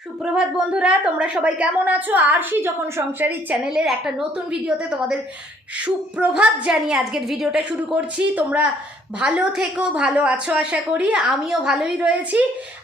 সুপ্রভাত বন্ধুরা, তোমরা সবাই কেমন আছো? আরশি যখন সংসারী চ্যানেলের একটা নতুন ভিডিওতে তোমাদের সুপ্রভাত জানিয়ে আজকের ভিডিওটা শুরু করছি। তোমরা ভালো থেকো, ভালো আছো আশা করি। আমিও ভালোই রয়েছি।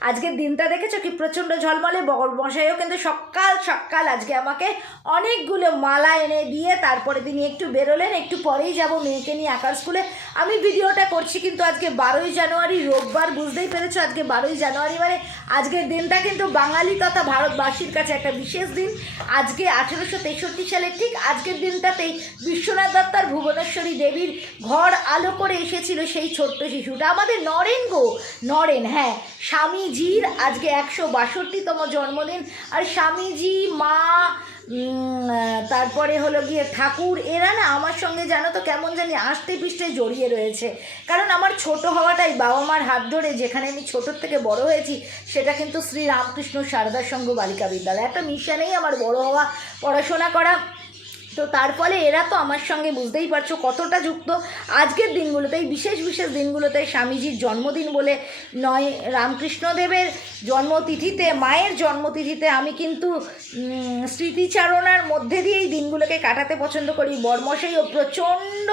আজকের দিনটা দেখেছো কি প্রচণ্ড ঝলমলে। মশাইও কিন্তু সকাল সকাল আজকে আমাকে অনেকগুলো মালা এনে দিয়ে তারপরে তিনি একটু বেরোলেন। একটু পরেই যাব মেয়েকে নিয়ে আঁকার স্কুলে। আমি ভিডিওটা করছি কিন্তু আজকে 12ই জানুয়ারি, রোববার। বুঝতেই পেরেছো আজকে 12ই জানুয়ারি মানে আজকের দিনটা কিন্তু বাঙালি তথা ভারতবাসীর কাছে একটা বিশেষ দিন। আজকে 1863 সালে ঠিক আজকের দিনটাতেই বিশ্বনাথ দত্তার ভুবনেশ্বরী দেবীর ঘর আলো করে এসেছিল সেই ছোট্ট শিশুটা, আমাদের নরেন গো, নরেন। হ্যাঁ, স্বামীজির আজকে 162তম জন্মদিন। আর স্বামীজি, মা, তারপরে হলো গিয়ে ঠাকুর, এরা না আমার সঙ্গে জানো তো কেমন জানি আষ্টে পিষ্টে জড়িয়ে রয়েছে। কারণ আমার ছোট হওয়াটাই বাবা মার হাত ধরে যেখানে আমি ছোটোর থেকে বড় হয়েছি সেটা কিন্তু শ্রী রামকৃষ্ণ সারদা সংঘ বালিকা বিদ্যালয়, একটা মিশনেই আমার বড় হওয়া, পড়াশোনা করা। তো তার ফলে এরা তো আমার সঙ্গে বুঝতেই পারছো কতটা যুক্ত। আজকের দিনগুলোতে, এই বিশেষ বিশেষ দিনগুলোতে, স্বামীজির জন্মদিন বলে নয়, রামকৃষ্ণদেবের জন্মতিথিতে, মায়ের জন্মতিথিতে আমি কিন্তু স্মৃতিচারণার মধ্যে দিয়ে এই দিনগুলোকে কাটাতে পছন্দ করি। বরমশাইও প্রচণ্ড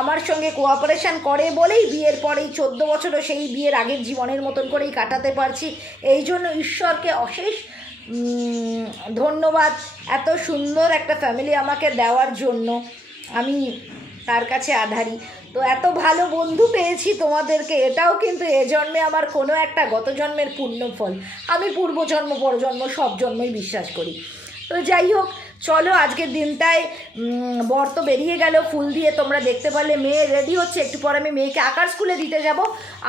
আমার সঙ্গে কোঅপারেশন করে বলেই বিয়ের পরেই 14 বছরও সেই বিয়ের আগের জীবনের মতন করেই কাটাতে পারছি। এই জন্য ঈশ্বরকে অশেষ ধন্যবাদ এত সুন্দর একটা ফ্যামিলি আমাকে দেওয়ার জন্য। আমি তার কাছে আধারী। তো এত ভালো বন্ধু পেয়েছি তোমাদেরকে, এটাও কিন্তু এ জন্মে আমার কোনো একটা গত জন্মের পুণ্যফল। আমি পূর্বজন্ম পরজন্ম সব জন্মই বিশ্বাস করি। তো যাই হোক, চলো আজকের দিনটায় বর তো বেরিয়ে গেল ফুল দিয়ে, তোমরা দেখতে পারলে। মেয়ে রেডি হচ্ছে, একটু পরে আমি মেয়েকে আঁকার স্কুলে দিতে যাব।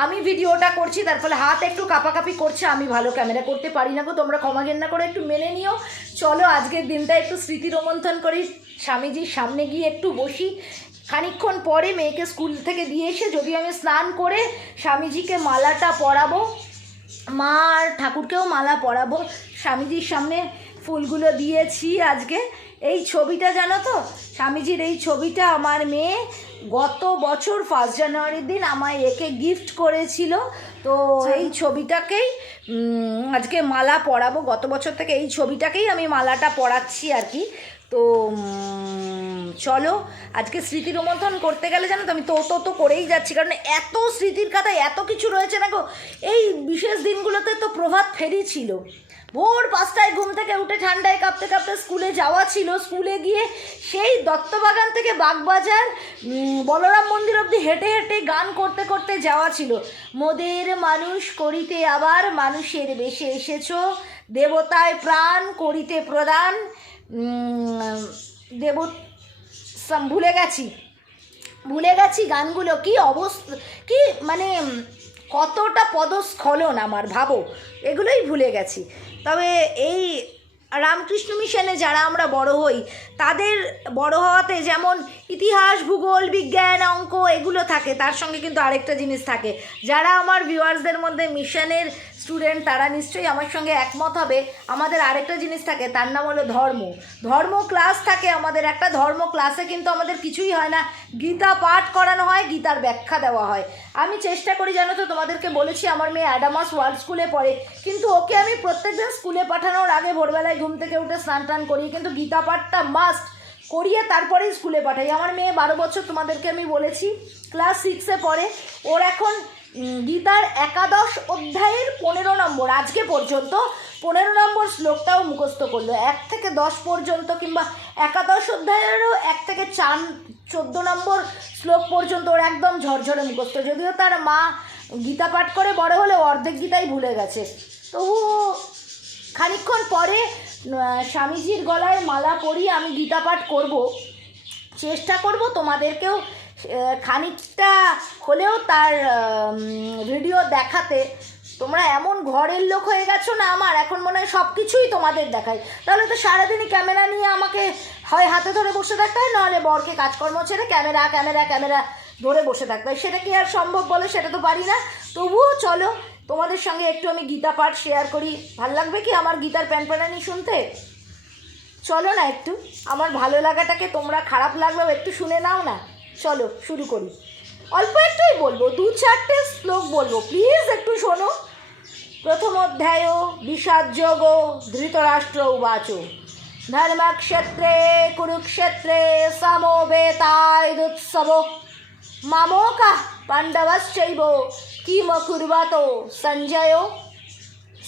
আমি ভিডিওটা করছি, তার ফলে হাত একটু কাঁপাকাঁপি করছে। আমি ভালো ক্যামেরা করতে পারি না গো, তোমরা ক্ষমা ঘেন্না করে একটু মেনে নিও। চলো আজকের দিনটা একটু স্মৃতি রোমন্থন করি, স্বামীজির সামনে গিয়ে একটু বসি। খানিকক্ষণ পরে মেয়েকে স্কুল থেকে দিয়ে এসে যদি আমি স্নান করে স্বামীজিকে মালাটা পরাবো, মা আর ঠাকুরকেও মালা পরাবো। স্বামীজির সামনে ফুলগুলো দিয়েছি আজকে। এই ছবিটা জানো তো, স্বামীজির এই ছবিটা আমার মেয়ে গত বছর 1 জানুয়ারির দিন আমায় একে গিফট করেছিল। তো এই ছবিটাকেই আজকে মালা পরাবো। গত বছর থেকে এই ছবিটাকেই আমি মালাটা পরাচ্ছি আর কি। তো চলো আজকে স্মৃতি রোমন্থন করতে গেলে জানো তো আমি তো করেই যাচ্ছি, কারণ এত স্মৃতির খাতায় এত কিছু রয়েছে না গো। এই বিশেষ দিনগুলোতে তো প্রভাত ফেরি ছিল, ভোর 5টায় ঘুম থেকে উঠে ঠান্ডায় কাঁপতে কাঁপতে স্কুলে যাওয়া ছিল। স্কুলে গিয়ে সেই দত্তবাগান থেকে বাগবাজার বলরাম মন্দির অবধি হেঁটে হেঁটে গান করতে করতে যাওয়া ছিল। মোদের মানুষ করিতে আবার মানুষের বেশে এসেছো, দেবতায় প্রাণ করিতে প্রদান, দেব ভুলে গেছি গানগুলো। কি অবস্থা, কি মানে কতটা পদস্খলন আমার, ভাবো, এগুলোই ভুলে গেছি। তবে এই রামকৃষ্ণ মিশনে যারা আমরা বড় হই, তাদের বড় হওয়াতে যেমন ইতিহাস, ভূগোল, বিজ্ঞান, অঙ্ক এগুলো থাকে, তার সঙ্গে কিন্তু আরেকটা জিনিস থাকে। যারা আমার ভিউয়ার্সদের মধ্যে মিশনের স্টুডেন্ট তারা নিশ্চয়ই আমার সঙ্গে একমত হবে, আমাদের আরেকটা জিনিস থাকে, তার নাম হলো ধর্ম ক্লাস থাকে আমাদের। একটা ধর্ম ক্লাসে কিন্তু আমাদের কিছুই হয় না, গীতা পাঠ করানো হয়, গীতার ব্যাখ্যা দেওয়া হয়। আমি চেষ্টা করি, জানো তো, তোমাদেরকে বলেছি আমার মেয়ে অ্যাডামাস ওয়ার্ল্ড স্কুলে পড়ে, কিন্তু ওকে আমি প্রত্যেকদিন স্কুলে পাঠানোর আগে ভোরবেলায় ঘুম থেকে উঠে স্নান টান করি, কিন্তু গীতা পাঠটা মাস্ট করিয়ে তারপরেই স্কুলে পাঠাই। আমার মেয়ে 12 বছর, তোমাদেরকে আমি বলেছি, ক্লাস 6-এ পড়ে। ওর এখন গীতার 11 অধ্যায়ের 15 নম্বর, আজকে পর্যন্ত 15 নম্বর শ্লোকটাও মুখস্থ করলো। 1 থেকে 10 পর্যন্ত, কিংবা 11 অধ্যায়েরও 1 থেকে 14 নম্বর শ্লোক পর্যন্ত ওর একদম ঝরঝরে মুখস্থ। যদিও তার মা গীতা পাঠ করে বড় হলে অর্ধেক গীতাই ভুলে গেছে। তবু খানিকক্ষণ পরে স্বামীজির গলায় মালা পরিয়ে আমি গীতা পাঠ করব, চেষ্টা করব তোমাদেরকেও খানিকটা হলেও তার ভিডিও দেখাতে। তোমরা এমন ঘরের লোক হয়ে গেছো না আমার, এখন মনে হয় সব কিছুই তোমাদের দেখায়। তাহলে তো সারাদিনই ক্যামেরা নিয়ে আমাকে হয় হাতে ধরে বসে থাকতে হয়, নাহলে বরকে কাজকর্ম ছেড়ে ক্যামেরা ধরে বসে থাকতে হয়। সেটা কি আর সম্ভব বলো? সেটা তো পারি না। তবুও চলো তোমাদের সঙ্গে একটু আমি গীতা পাঠ শেয়ার করি। ভাল লাগবে কি আমার গীতার প্যানপ্যানানি শুনতে? চলো না, একটু আমার ভালো লাগাটাকে তোমরা খারাপ লাগলেও একটু শুনে নাও না। চলো শুরু করি। অল্প একটুই বলবো, 2-4টে শ্লোক বলবো, প্লিজ একটু শোনো। প্রথমোধ্যায় বিষাদযোগ। ধৃতরাষ্ট্র উবাচ ধর্মক্ষেত্রে কুরুক্ষেত্রে সমবেতায়ুৎসব মামোকা পাণ্ডবশ্চৈব কিম কুর্বত সঞ্জয়।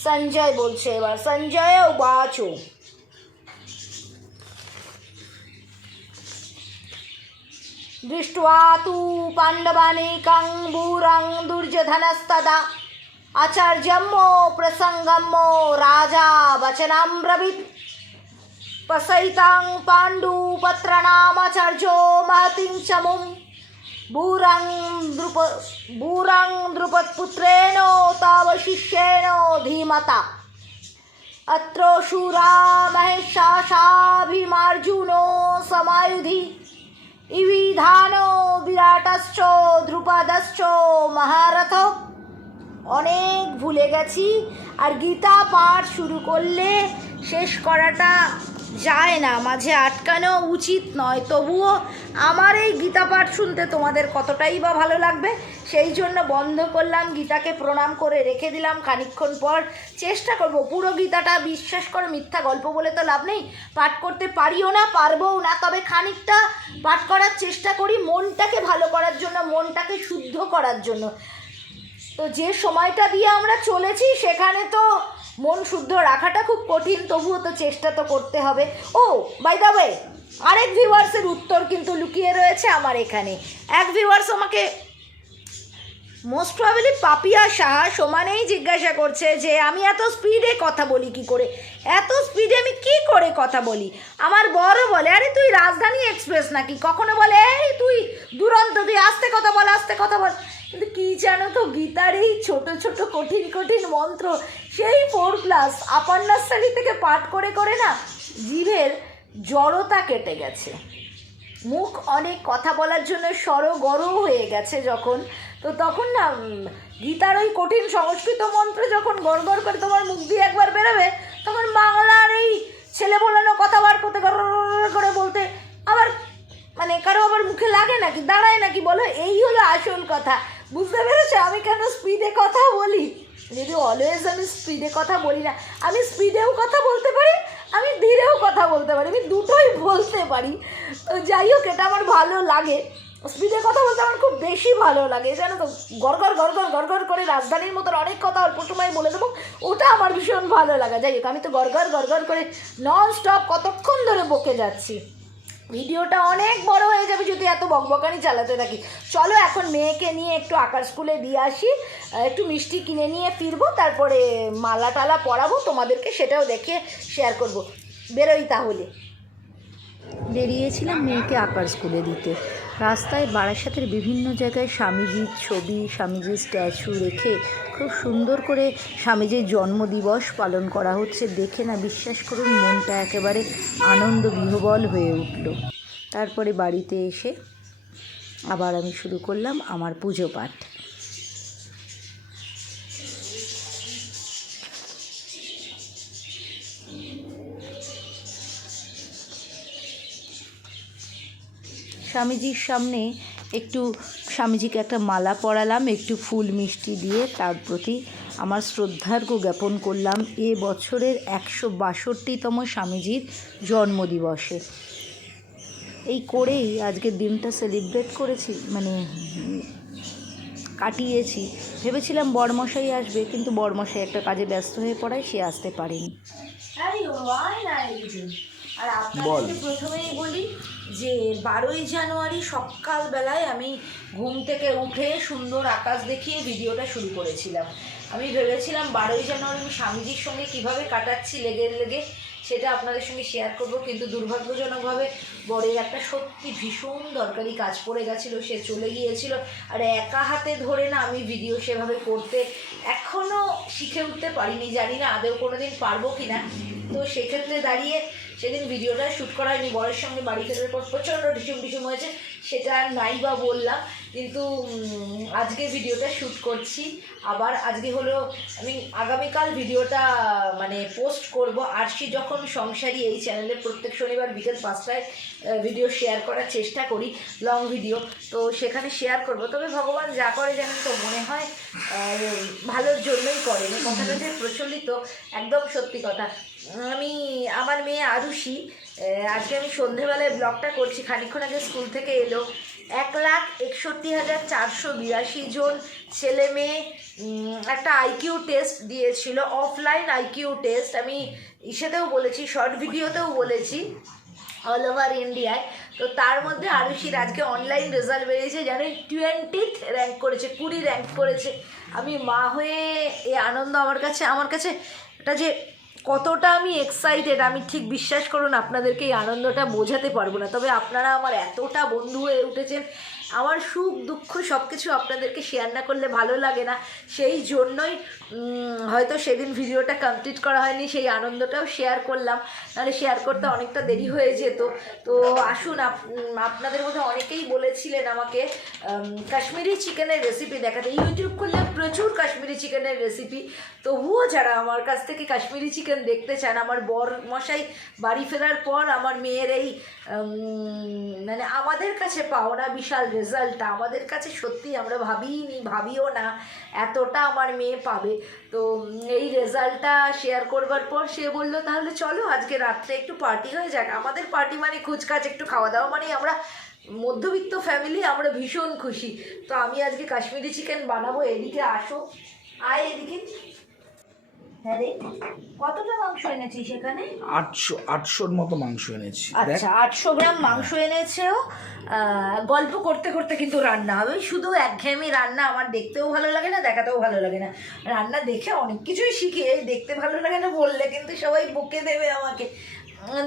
সঞ্জয় বলছে এবার, সঞ্জয় উবাচ দৃष्ट्वा तु पाण्डवानीकं भूरं दुर्योधनस्तदा आचार्यम्मो प्रसङ्गम्मो राजा वचनं ब्रवीत् पसैतां पाण्डुपत्राणामाचार्यो महतीं च मुं भूरं द्रुपदपुत्रेण तव शिष्येण धीमता अत्र शूरा महेशाशाभिमार्जुनो समायुधि ইবিধানো বিরাটশ্চ ধ্রুপদশ্চ মহারথ। অনেক ভুলে গেছি, আর গীতা পাঠ শুরু করলে শেষ করাটা যায় না, মাঝে আটকানো উচিত নয়। তবুও আমার এই গীতা পাঠ শুনতে তোমাদের কতটাই বা ভালো লাগবে, সেই জন্য বন্ধ করলাম, গীতাকে প্রণাম করে রেখে দিলাম। খানিকক্ষণ পর চেষ্টা করব পুরো গীতাটা, বিশ্বাস করে মিথ্যা গল্প বলে তো লাভ নেই, পাঠ করতে পারিও না পারবও না, তবে খানিকটা পাঠ করার চেষ্টা করি মনটাকে ভালো করার জন্য, মনটাকে শুদ্ধ করার জন্য। তো যে সময়টা দিয়ে আমরা চলেছি সেখানে তো মন শুদ্ধ রাখাটা খুব কঠিন, তবুও তো চেষ্টা তো করতে হবে। ও বাই দ্য ওয়ে, আরেক ভিউয়ার্সের উত্তর কিন্তু লুকিয়ে রয়েছে আমার এখানে। এক ভিউয়ার্স আমাকে মোস্ট প্রবাবলি পাপিয়া সাহা সমানেই জিজ্ঞাসা করছে যে আমি এত স্পিডে কথা বলি কি করে, এত স্পিডে আমি কি করে কথা বলি। আমার বড় বলে, আরে তুই রাজধানী এক্সপ্রেস নাকি, কখনো বলে এই তুই দুরন্ত, তুই আস্তে কথা বল, আস্তে কথা বল। কিন্তু কী জানো তো, গীতার এই ছোটো ছোটো কঠিন কঠিন মন্ত্র সেই 4+ আপার নার্সারি থেকে পাঠ করে করে না জিভের জড়তা কেটে গেছে, মুখ অনেক কথা বলার জন্য সরগর হয়ে গেছে যখন, তো তখন না গীতার ওই কঠিন সংস্কৃত মন্ত্র যখন গড় গড় করে তোমার মুখ দিয়ে একবার বেরোবে, তখন বাংলার এই ছেলে বলানো কথা বার করতে করে বলতে আবার মানে কারো আবার মুখে লাগে নাকি, দাঁড়ায় নাকি বলো, এই হলো আসল কথা। বুঝতে পেরেছো আমি কেন স্পিডে কথা বলি? যদি অলওয়েজ আমি স্পিডে কথা বলি না, আমি স্পিডেও কথা বলতে পারি, আমি ধীরেও কথা বলতে পারি, আমি দুটোই বলতে পারি। তো যাই হোক, এটা আমার ভালো লাগে, স্পিডে কথা বলতে আমার খুব বেশি ভালো লাগে, জানো তো, গড়গড় গড়গড় গড়গড় করে রাজধানীর মতন অনেক কথা অল্প সময় বলে দেবো, ওটা আমার ভীষণ ভালো লাগে। যাই হোক, আমি তো গড়গড় গড়গড় করে নন স্টপ কতক্ষণ ধরে বকে যাচ্ছি, ভিডিওটা অনেক বড় হয়ে যাবে যদি এত বকবকানি চালাতে থাকি। চলো এখন মেয়েকে নিয়ে একটু আঁকার স্কুলে দিয়ে আসি, একটু মিষ্টি কিনে নিয়ে ফিরবো, তারপরে মালা টালা পরাবো তোমাদেরকে, সেটাও দেখে শেয়ার করব। বেরোই তাহলে। বেরিয়েছিলাম মেয়েকে আঁকার স্কুলে দিতে। রাস্তায় বারাসাতের বিভিন্ন জায়গায় স্বামীজির ছবি, স্বামীজির স্ট্যাচু রেখে খুব সুন্দর করে স্বামীজির জন্মদিবস পালন করা হচ্ছে। দেখে না বিশ্বাস করুন মনটা একেবারে আনন্দ বিহ্বল হয়ে উঠল। তারপরে বাড়িতে এসে আবার আমি শুরু করলাম আমার পুজো পাঠ। স্বামীজির সামনে একটু স্বামীজিকে একটা মালা পরালাম, একটু ফুল মিষ্টি দিয়ে তার প্রতি আমার শ্রদ্ধার্ঘ জ্ঞাপন করলাম এ বছরের 162তম স্বামীজির জন্মদিবসে। এই করেই আজকের দিনটা সেলিব্রেট করেছি, মানে কাটিয়েছি। ভেবেছিলাম বরমশাই আসবে, কিন্তু বরমশাই একটা কাজে ব্যস্ত হয়ে পড়ায় সে আসতে পারেনি। আর আপনাদেরকে প্রথমেই বলি যে 12ই জানুয়ারি সকালবেলায় আমি ঘুম থেকে উঠে সুন্দর আকাশ দেখিয়ে ভিডিওটা শুরু করেছিলাম। আমি ভেবেছিলাম 12ই জানুয়ারি আমি স্বামীজির সঙ্গে কীভাবে কাটাচ্ছি লেগে লেগে সেটা আপনাদের সঙ্গে শেয়ার করব, কিন্তু দুর্ভাগ্যজনকভাবে বরের একটা সত্যি ভীষণ দরকারি কাজ পড়ে গেছিলো, সে চলে গিয়েছিল। আর একা হাতে ধরে না আমি ভিডিও সেভাবে করতে এখনও শিখে উঠতে পারিনি, জানি না আদৌ কোনো দিন পারবো কি না। তো সেক্ষেত্রে দাঁড়িয়ে সেদিন ভিডিওটা শ্যুট করা হয়নি। বরের সঙ্গে বাড়ি ফেরার পর প্রচণ্ড ঢিসুম ঢিসুম হয়েছে, সেটা আর নাই বা বললাম, কিন্তু আজকে ভিডিওটা শ্যুট করছি। আবার আজকে হলো আমি আগামীকাল ভিডিওটা মানে পোস্ট করব। আরশি যখন সংসারী এই চ্যানেলে প্রত্যেক শনিবার বিকেল 5টায় ভিডিও শেয়ার করার চেষ্টা করি, লং ভিডিও, তো সেখানে শেয়ার করব। তবে ভগবান যা করে জানেন তো, মনে হয় ভালোর জন্যই করেন। কথাটা যে প্রচলিত, একদম সত্যি কথা। আমি আমার মেয়ে আরুষি, আজকে আমি সন্ধেবেলায় ব্লগটা করছি, খানিকক্ষণ আগে স্কুল থেকে এলো। 1,61,482 জন ছেলে মেয়ে একটা আইকিউ টেস্ট দিয়েছিল, অফলাইন আইকিউ টেস্ট। আমি ইসেতেও বলেছি, শর্ট ভিডিওতেও বলেছি, অল ওভার ইন্ডিয়ায়। তো তার মধ্যে আরুষির আজকে অনলাইন রেজাল্ট বেরিয়েছে, জানেন 20th র্যাঙ্ক করেছে, 20 র্যাঙ্ক করেছে। আমি মা হয়ে এই আনন্দ আমার কাছে এটা যে কতটা আমি এক্সাইটেড, আমি ঠিক বিশ্বাস করুন আপনাদেরকে এই আনন্দটা বোঝাতে পারবো না। তবে আপনারা আমার এতটা বন্ধু হয়ে উঠেছেন, আমার সুখ দুঃখ সব কিছু আপনাদেরকে শেয়ার না করলে ভালো লাগে না। সেই জন্যই হয়তো সেদিন ভিডিওটা কমপ্লিট করা হয়নি, সেই আনন্দটাও শেয়ার করলাম, নাহলে শেয়ার করতে অনেকটা দেরি হয়ে যেত। তো আসুন, আপনাদের মধ্যে অনেকেই বলেছিলেন আমাকে কাশ্মীরি চিকেনের রেসিপি দেখাতে। ইউটিউব করলে প্রচুর কাশ্মীরি চিকেনের রেসিপি, তবুও যারা আমার কাছ থেকে কাশ্মীরি চিকেন দেখতে চান, আমার বর মশাই বাড়ি ফেরার পর আমার মেয়ের এই মানে আমাদের কাছে পাওনা বিশাল রেজাল্টটা, আমাদের কাছে সত্যি আমরা ভাবিও না এতটা আমার মেয়ে পাবে। তো এই রেজাল্টটা শেয়ার করবার পর সে বললো তাহলে চলো আজকে রাত্রে একটু পার্টি হয়ে যাক। আমাদের পার্টি মানে কুচকাচ একটু খাওয়া দাওয়া, মানে আমরা মধ্যবিত্ত ফ্যামিলি, আমরা ভীষণ খুশি। তো আমি আজকে কাশ্মীরি চিকেন বানাবো। এদিকে আসো, আয় এদিকে। হ্যাঁ রে, কতটা মাংস এনেছিস সেখানে? 800-800-র মতো মাংস এনেছি। আচ্ছা, 800 গ্রাম মাংস এনেছেও। গল্প করতে করতে কিন্তু রান্না হবে। শুধু একঘেয়েমি রান্না আমার দেখতেও ভালো লাগে না, দেখাতেও ভালো লাগে না। রান্না দেখে অনেক কিছুই শিখি, এই দেখতে ভালো লাগে না বললে কিন্তু সবাই বকে দেবে আমাকে।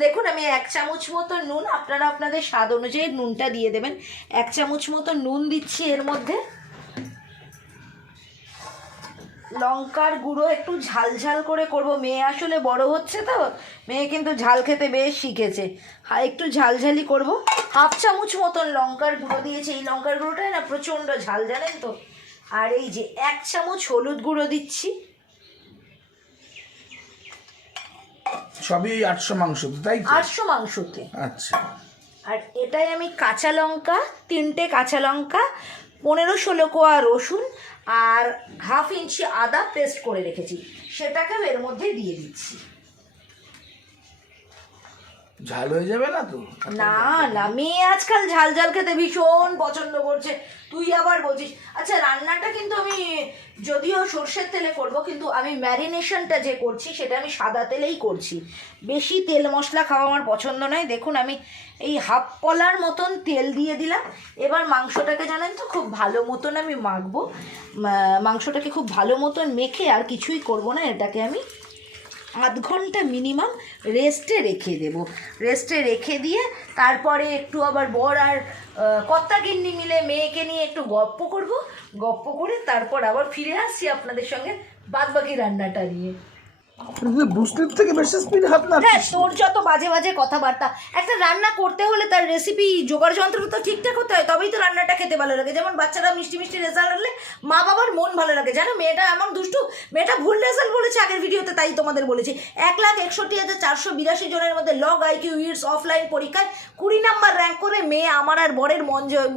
দেখুন, আমি 1 চামচ মতো নুন, আপনারা আপনাদের স্বাদ অনুযায়ী নুনটা দিয়ে দেবেন। 1 চামচ মতো নুন দিচ্ছি এর মধ্যে। লঙ্কার গুঁড়ো একটু ঝাল ঝাল করে করব, মেয়ে আসলে বড় হচ্ছে তো, মেয়ে কিন্তু ঝাল খেতে বেশ শিখেছে। একটু ঝালঝালি করব। 1/2 চামচ মতন লঙ্কার গুঁড়ো দিয়েছি। এই লঙ্কার গুঁড়োটাই না প্রচণ্ড ঝাল, জানেন তো। আর এই যে 1 চামচ হলুদ গুঁড়ো দিচ্ছি। সবই 800 মাংস, তাই তো? 800 মাংসতে। আচ্ছা। আর এটাই আমি কাঁচা লঙ্কা, 3টে কাঁচা লঙ্কা, 15-16 কোয়া রসুন আর 1/2 ইঞ্চি আদা পেস্ট করে রেখেছি, সেটাকেও এর মধ্যে দিয়ে দিচ্ছি। ঝাল হয়ে যাবে না তো? না না, মেয়ে আজকাল ঝাল ঝাল খেতে ভীষণ পছন্দ করছে, তুই আবার বলছিস। আচ্ছা, রান্নাটা কিন্তু আমি যদিও সর্ষের তেলে করব, কিন্তু আমি ম্যারিনেশনটা যে করছি সেটা আমি সাদা তেলেই করছি। বেশি তেল মশলা খাওয়া আমার পছন্দ নয়। দেখুন, আমি এই 1/2 পলার মতন তেল দিয়ে দিলাম। এবার মাংসটাকে জানেন তো খুব ভালো মতন আমি মাখবো। মাংসটাকে খুব ভালো মতন মেখে আর কিছুই করব না, এটাকে আমি আধ ঘন্টা মিনিমাম রেস্টে রেখে দেব। রেস্টে রেখে দিয়ে তারপরে একটু আবার বর আর কর্তা গিন্নি মিলে মেয়েকে নিয়ে একটু গপ্প করব। গপ্প করে তারপর আবার ফিরে আসছি আপনাদের সঙ্গে বাদবাকি রান্নাটা নিয়ে। বুস্টের থেকে বেশি স্পিড হাত না। হ্যাঁ, তোর যত বাজে বাজে কথাবার্তা। একটা রান্না করতে হলে তার রেসিপি জোগাড় যন্ত্র তো ঠিকঠাক হতে হয়, তবেই তো রান্নাটা খেতে ভালো লাগে। যেমন বাচ্চারা মিষ্টি মিষ্টি রেজাল্ট হলে মা বাবার মন ভালো লাগে। জানো, মেয়েটা এমন দুষ্টু, মেয়েটা ভুল রেজাল্ট বলেছে আগের ভিডিওতে, তাই তোমাদের বলেছি। 1,61,482 জনের মধ্যে লগ আইকিউ ইটস অফলাইন পরীক্ষায় 20 নাম্বার র্যাঙ্ক করে মেয়ে আমার আর বরের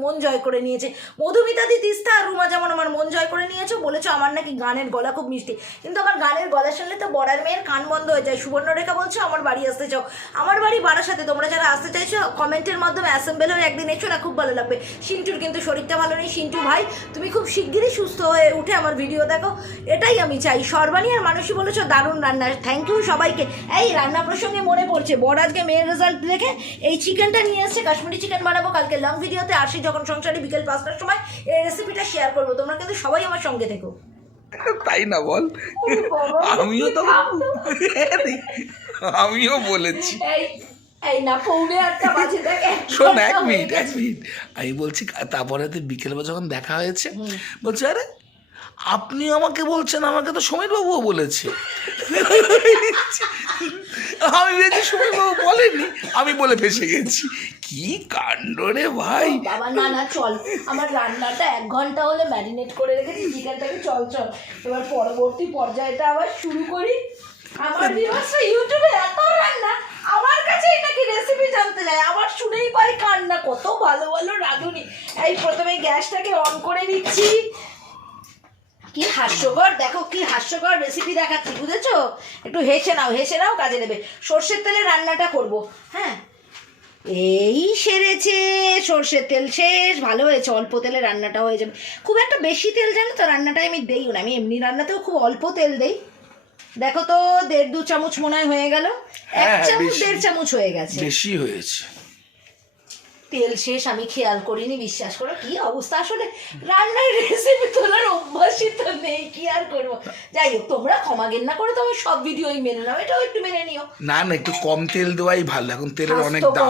মন জয় করে নিয়েছে। মধুমিতাদি, তিস্তা আর রুমা যেমন আমার মন জয় করে নিয়েছে। বলেছো আমার নাকি গানের গলা খুব মিষ্টি, কিন্তু আমার গানের গলা শুনলে তো বড়ার মেয়ের কান বন্ধ হয়ে যায়। সুবর্ণরেখা বলছো আমার বাড়ি আসতে চাও, আমার বাড়ি বারাসাতে। তোমরা যারা আসতে চাইছো কমেন্টের মাধ্যমে অ্যাসেম্বল হয়ে একদিন এসো না, খুব ভালো লাগবে। সিন্টুর কিন্তু শরীরটা ভালো নেই। সিন্টু ভাই, তুমি খুব শিগগিরই সুস্থ হয়ে উঠে আমার ভিডিও দেখো, এটাই আমি চাই। সর্বাণী আর মানুষই বলেছো দারুণ রান্না, থ্যাংক ইউ সবাইকে। এই রান্না প্রসঙ্গে মনে পড়ছে, বড় আজকে মেয়ের রেজাল্ট দেখে এই চিকেনটা নিয়ে এসছে, কাশ্মীরি চিকেন বানাবো কালকে লং ভিডিওতে। আসি যখন সংসারে বিকেল 5টার সময় এই রেসিপিটা শেয়ার করবো, তোমরা কিন্তু সবাই আমার সঙ্গে থেকো। তাই না বল? আমিও বলেছি। এই না, 7:45 বাজে, দেখ। শোন, 1 মিনিট। আমি বলছি, তারপরে বিকেলবেলা যখন দেখা হয়েছে, বলছে আরে আপনি আমাকে বলছেন, আমাকে তো সমীরবাবুও বলেছে। আমি ভেবেছি সমীরবাবু বলেনি, আমি বলে ফেসে গেছি। কি কাণ্ড রে ভাই। বাবা না না চল, আমার রান্নাটা 1 ঘন্টা হলে ম্যারিনেট করে রেখেছি চিকেনটাকে, চল চল এবার পরবর্তী পর্যায়টা আবার শুরু করি। আমার ভিউয়ার্সরা ইউটিউবে এত রান্না, আমার কাছে নাকি রেসিপি জানতে যায়, আমার শুনেই পাই কান্না, কত ভালো ভালো রাঁধুনি। এই প্রথমে গ্যাসটাকে অন করে নিচ্ছি। কি হাস্যকর, দেখো কি হাস্যকর রেসিপি দেখাচ্ছি, বুঝেছো? একটু হেসে নাও, কাজে দেবে। সর্ষের তেলে রান্নাটা করব, হ্যাঁ। এই সেরেছে, সর্ষের তেল শেষ, ভালো হয়েছে, অল্প তেলে রান্নাটা হয়ে যাবে। খুব একটা বেশি তেল জানো তো রান্নাটায় আমি দেইও না, আমি এমনি রান্নাতেও খুব অল্প তেল দেই। দেখো তো 1.5-2 চামচ মনে হয় হয়ে গেল, 1 চামচ 1.5 চামচ হয়ে গেছে, বেশি হয়েছে। তেল শেষ, আমি খেয়াল করিনি, বিশ্বাস করো। কি অবস্থা, আসলে রান্নার রেসিপি তোলার অভ্যাসই তো নেই, কি আর করবো। যাই হোক, তোমরা ক্ষমা ঘেন্না করে তো আমার সব ভিডিওই মেনে নাও, এটাও একটু মেনে নিও। না না, একটু কম তেল দেওয়াই ভালো, এখন তেলের অনেক দাম।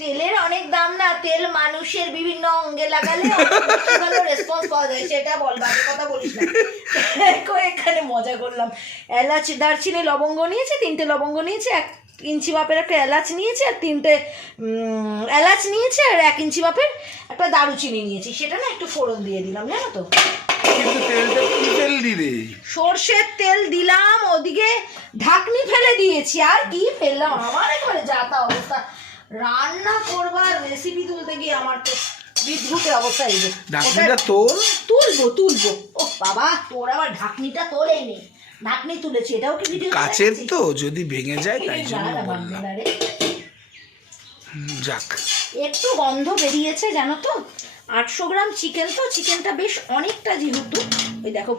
তেলের অনেক দাম না, তেল মানুষের বিভিন্ন অঙ্গে লাগালে ভালো রেসপন্স পাওয়া যায়, সেটা বল, বাকি কথা বলিস না। দেখো এখানে মজা করলাম। এলাচ, দারচিনি, লবঙ্গ নিয়েছে, 3টে লবঙ্গ নিয়েছে, 1 ইঞ্চি মাপের একটা এলাচ নিয়েছে, আর 3টে এলাচ নিয়েছে, আর 1 ইঞ্চি মাপের একটা দারুচিনি নিয়েছি, সেটা না একটু ফোড়ন দিয়ে দিলাম, জানো তো। কিন্তু তেলটা কি তেল দিলে? সর্ষের তেল দিলাম, ওদিকে ঢাকনি ফেলে দিয়েছি, আর কি ফেললাম, আমার একেবারে যাতা অবস্থা। রান্না করবার রেসিপি তুলতে গিয়ে আমার তো বিদ্রুপের অবস্থা। এই যে ঢাকনিটা তুলবো, ও বাবা, তোর আবার ঢাকনিটা তোলেই নেই, ঢাকনি তুলেছি, এটাও কি ভিডিও কাচের তো, যদি ভেঙে যায় তাই জন্য বললাম। যাক, একটু গন্ধ বেরিয়েছে জানো তো। 800 গ্রাম চিকেন তো, চিকেনটা বেশ অনেকটা, যেহেতু ওই দেখো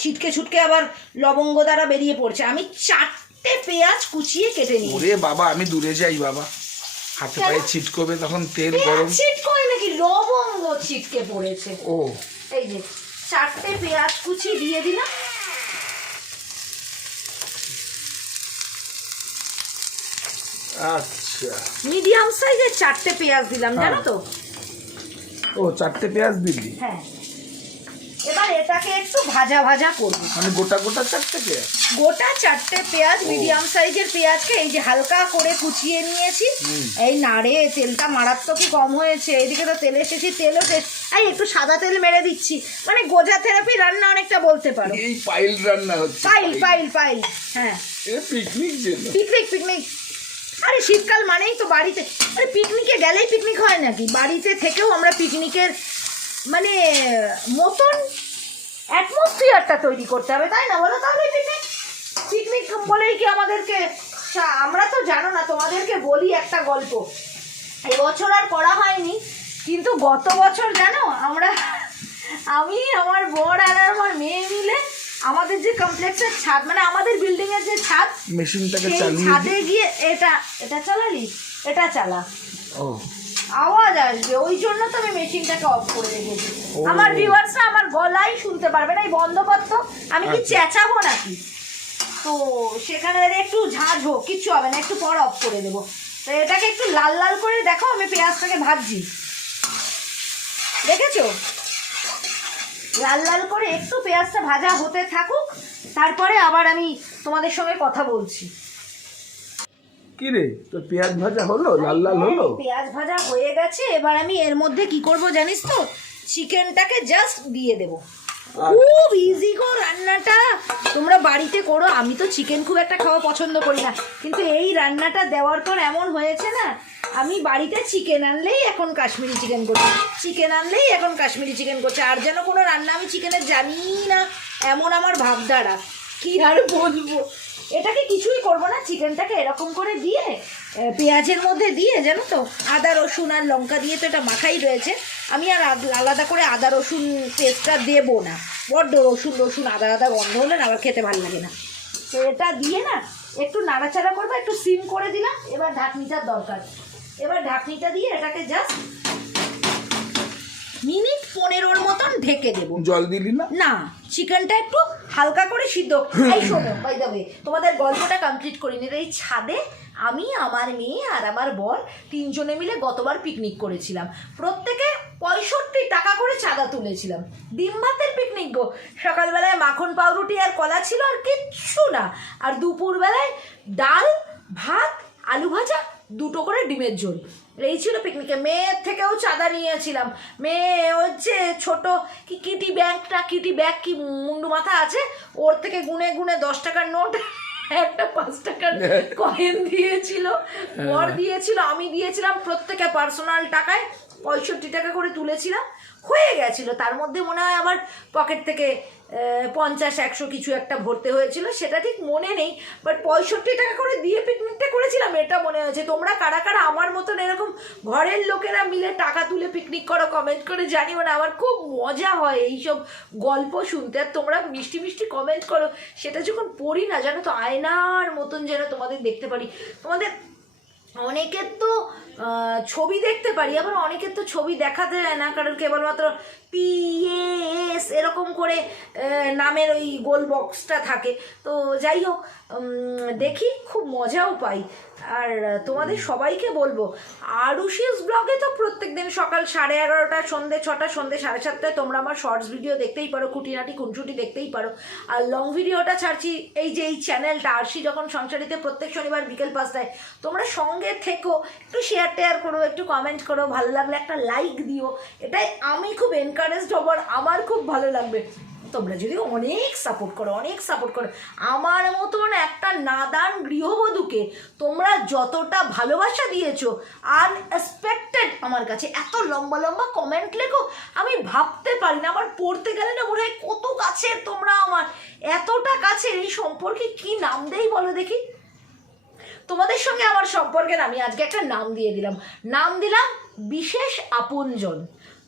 ছিটকে আবার লবঙ্গ দ্বারা বেরিয়ে পড়ছে। আমি 4টে পেঁয়াজ কুচিয়ে কেটে নিই। ওরে বাবা, আমি দূরে যাই বাবা, হাতে পায়ে ছিটকবে তখন, তেল গরম। ছিটকোয় নাকি, লবঙ্গ ছিটকে পড়েছে। ও, এই যে 4টে পেঁয়াজ কুচি দিয়ে দিলাম। আচ্ছা, মিডিয়াম সাইজের 4টে পেঁয়াজ দিলাম, জানো তো। ও 4টে পেঁয়াজ দিলি? হ্যাঁ, এবার এটাকে একটু ভাজা করব, মানে গোটা 4টে পেঁয়াজ, গোটা 4টে পেঁয়াজ, মিডিয়াম সাইজের পেঁয়াজকে এই যে হালকা করে কুচিয়ে নিয়েছি। এই নাড়ে, তেলটা মারাত্মকই কম হয়েছে, এইদিকে তো তেল এসেছি, তেলও শেষ। এই একটু সাদা তেল মেরে দিচ্ছি, মানে গোজা থেরাপি রান্না অনেকটা বলতে পারো। এই পাইল রান্না হচ্ছে, পাইল, হ্যাঁ, পিকনিক। আরে শীতকাল মানেই তো বাড়িতে, আরে পিকনিকে গেলেই পিকনিক হয় নাকি, বাড়িতে থেকেও আমরা পিকনিকের মানে মতন অ্যাটমসফিয়ারটা তৈরি করতে হবে, তাই না বলো? তাহলে পিকনিক বলেই কি আমাদেরকে, আমরা তো জানো না, তোমাদেরকে বলি একটা গল্প। এবছর আর করা হয়নি, কিন্তু গত বছর জানো, আমি আমার বর আর আমার মেয়ে মিলে আমাদের যে কমপ্লেক্সের ছাদ, মানে আমাদের বিল্ডিং এর যে ছাদ, মেশিনটাকে চালিয়ে ছাদে গিয়ে এটা চালালি, এটা চালা, ও আওয়াজ আসবে, ওই জন্য তো আমি মেশিনটাকে অফ করে রেখেছি। আমার ভিউয়ার্সরা আমার গলাই শুনতে পারবে না, এই বন্ধপত্র আমি কি চেঁচাবো নাকি? তো সেখানে একটু ঝাঁঝ হোক, কিচ্ছু হবে না, একটু পর অফ করে দেবো। তো এটাকে একটু লাল করে দেখো, আমি পেঁয়াজটাকে ভাজছি, দেখেছো? লাল করে একটু পেঁয়াজটা ভাজা হতে থাকুক, তারপরে আবার আমি তোমাদের সঙ্গে কথা বলছি। কি রে, তোর পেঁয়াজ ভাজা হলো, লাল হলো? পেঁয়াজ ভাজা হয়ে গেছে, এবার আমি এর মধ্যে কি করব জানিস তো, চিকেনটাকে জাস্ট দিয়ে দেবো। খুব ইজি গো রান্নাটা, তোমরা বাড়িতে করো। আমি তো চিকেন খুব একটা খাওয়া পছন্দ করি না, কিন্তু এই রান্নাটা দেওয়ার পর এমন হয়েছে না, আমি বাড়িতে চিকেন আনলেই এখন কাশ্মীরি চিকেন করছি, আর যেন কোনো রান্না আমি চিকেনের জানি না, এমন আমার ভাবধারা। কি আর বলবো, এটাকে কিছুই করবো না, চিকেনটাকে এরকম করে দিয়ে পেঁয়াজের মধ্যে দিয়ে, জানো তো, আদা রসুন আর লঙ্কা দিয়ে তো এটা মাখাই রয়েছে, আমি আর আলাদা করে আদা রসুন পেস্টটা দেবো না, বড্ড রসুন আদা গন্ধ হলে না আবার খেতে ভালো লাগে না। তো এটা দিয়ে না একটু নাড়াচাড়া করবো, একটু সিম করে দিলাম। এবার ঢাকনিটার দরকার, এবার ঢাকনিটা দিয়ে এটাকে জাস্ট মিনিট 15 মতন ঢেকে দেবো। জল দিলি না? না, চিকেনটা একটু হালকা করে সিদ্ধ। এই শোনো, বাই দ্য ওয়ে, তোমাদের গল্পটা কমপ্লিট করিনি। এই ছাদে আমি, আমার মেয়ে আর আমার বর 3 জনে মিলে গতবার পিকনিক করেছিলাম, প্রত্যেকে 65 টাকা করে চাঁদা তুলেছিলাম। ডিম ভাতের পিকনিক গো, সকালবেলায় মাখন পাউরুটি আর কলা ছিল, আর কিচ্ছু না। আর দুপুরবেলায় ডাল ভাত, আলু ভাজা, 2টো করে ডিমের ঝোল। এই ছিল পিকনিকে। মেয়ের থেকেও চাঁদা নিয়েছিলাম। মেয়ে হচ্ছে ছোট কি কিটি ব্যাগ কি মুন্ডু মাথা আছে, ওর থেকে গুনে গুনে 10 টাকার নোট একটা 5 টাকার কয়েন দিয়েছিল, বর দিয়েছিল, আমি দিয়েছিলাম, প্রত্যেকে পার্সোনাল টাকায় 65 টাকা করে তুলেছিলাম, হয়ে গেছিল। তার মধ্যে মনে হয় আবার পকেট থেকে 50-100 কিছু একটা ভরতে হয়েছিল, সেটা ঠিক মনে নেই, বাট 65 টাকা করে দিয়ে পিকনিকটা করেছিলাম এটা মনে হয়েছে। তোমরা কারা কারা আমার মতন এরকম ঘরের লোকেরা মিলে টাকা তুলে পিকনিক করো কমেন্ট করে জানিও না। আমার খুব মজা হয় এইসব গল্প শুনতে, আর তোমরা মিষ্টি মিষ্টি কমেন্ট করো, সেটা যখন পড়ি না জানো তো আয়নার মতন যেন তোমাদের দেখতে পারি। তোমাদের অনেকের তো ছবি দেখতে পারি, আবার অনেকের তো ছবি দেখাতে যায় না, কারণ কেবলমাত্র PS এরকম করে নামের ওই গোল বক্সটা থাকে। তো যাই হোক, দেখি খুব মজাও পাই। আর তোমাদের সবাইকে বলবো, আরুষিস ব্লগে তো প্রত্যেকদিন সকাল 11:30, সন্ধ্যে 6টা, সন্ধ্যে 7:30 তোমরা আমার শর্টস ভিডিও দেখতেই পারো, খুঁটিনাটি দেখতেই পারো। আর লং ভিডিওটা ছাড়ছি এই যে এই চ্যানেলটা আরশি যখন সংসারিতে, প্রত্যেক শনিবার বিকেল 5টায়। তোমরা সঙ্গে থেকো, একটু শেয়ার করো, একটু কমেন্ট করো, ভালো লাগলে একটা লাইক দিও, এটাই আমি খুব এনকারেজড হব, আমার খুব ভালো লাগবে। তোমরা যদি অনেক সাপোর্ট করো আমার মতন একটা নাদান গৃহবধূকে তোমরা যতটা ভালোবাসা দিয়েছো, আনএক্সপেক্টেড আমার কাছে এত লম্বা লম্বা কমেন্ট লেখো, আমি ভাবতে পারি না। আমার পড়তে গেলে না মনে হয় কত কাছের তোমরা আমার, এতটা কাছের। এই সম্পর্কে কি নাম দেই বলো দেখি? তোমাদের সঙ্গে আমার সম্পর্কের আমি আজকে একটা নাম দিলাম বিশেষ আপনজন।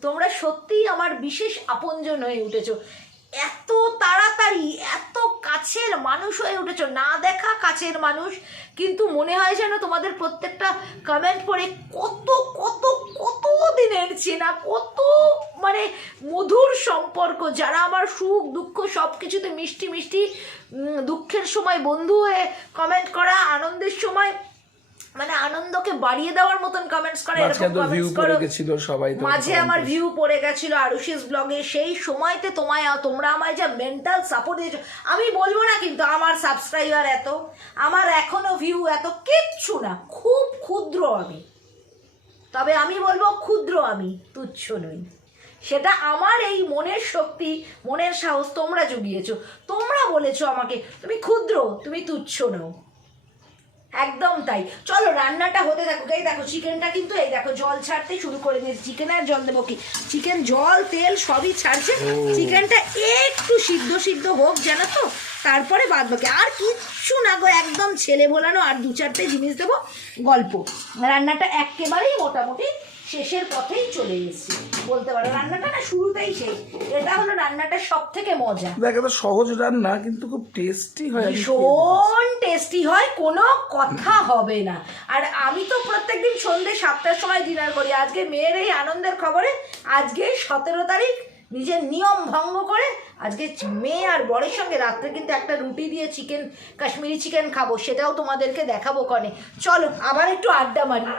তোমরা সত্যিই আমার বিশেষ আপনজন হয়ে উঠেছো, এত তাড়াতাড়ি এত কাছের মানুষ হয়ে উঠেছো, না দেখা কাছের মানুষ। কিন্তু মনে হয় যেন তোমাদের প্রত্যেকটা কমেন্ট পড়ে কত কত কত দিনের চেনা, কত মানে মধুর সম্পর্ক, যারা আমার সুখ দুঃখ সব কিছুতে মিষ্টি মিষ্টি, দুঃখের সময় বন্ধু হয়ে কমেন্ট করা, আনন্দের সময় মানে আনন্দকে বাড়িয়ে দেওয়ার মতন কমেন্টস করে, এরকম কমেন্টস করো। মাঝে আমার ভিউ পড়ে গেছিল আরুষিস ব্লগে, সেই সময়তে তোমরা আমায় যা মেন্টাল সাপোর্ট দিয়েছো, আমি বলবো না কিন্তু আমার সাবস্ক্রাইবার এত, আমার এখনো ভিউ এত, কিচ্ছু না, খুব ক্ষুদ্র আমি। তবে আমি বলবো ক্ষুদ্র আমি, তুচ্ছ নই। সেটা আমার এই মনের শক্তি, মনের সাহস তোমরা জুগিয়েছো। তোমরা বলেছো আমাকে তুমি ক্ষুদ্র, তুমি তুচ্ছ নও। একদম তাই। চলো রান্নাটা হতে থাকুক। এই দেখো চিকেনটা কিন্তু এই দেখো জল ছাড়তে শুরু করে দিয়েছে। চিকেন আর জল দেবো কি, চিকেন জল তেল সবই ছাড়ছে। চিকেনটা একটু সিদ্ধ হোক জানো তো, তারপরে বাদ বাকি আর কিচ্ছু না গো, একদম ছেলে ভোলানো। আর 2-4টে জিনিস দেবো, গল্প। রান্নাটা একেবারেই মোটামুটি শেষের পথেই চলে এসেছি বলতে পারো। রান্নাটা না শুরুতেই শেষ। এটা হলো রান্নাটা সব থেকে মজা। দেখো তো সহজ রান্না কিন্তু খুব টেস্টি হয়, ভীষণ টেস্টি হয়, কোনো কথা হবে না। আর আমি তো প্রত্যেকদিন সন্ধ্যে 7টার সময় ডিনার করি। আজকে মেয়ের এই আনন্দের খবরে, আজকে 17 তারিখ, নিজের নিয়ম ভঙ্গ করে আজকে মেয়ে আর বরের সঙ্গে রাত্রে কিন্তু একটা রুটি দিয়ে চিকেন, কাশ্মীরি চিকেন খাবো, সেটাও তোমাদেরকে দেখাবো কনে। চলো আবার একটু আড্ডা মারি।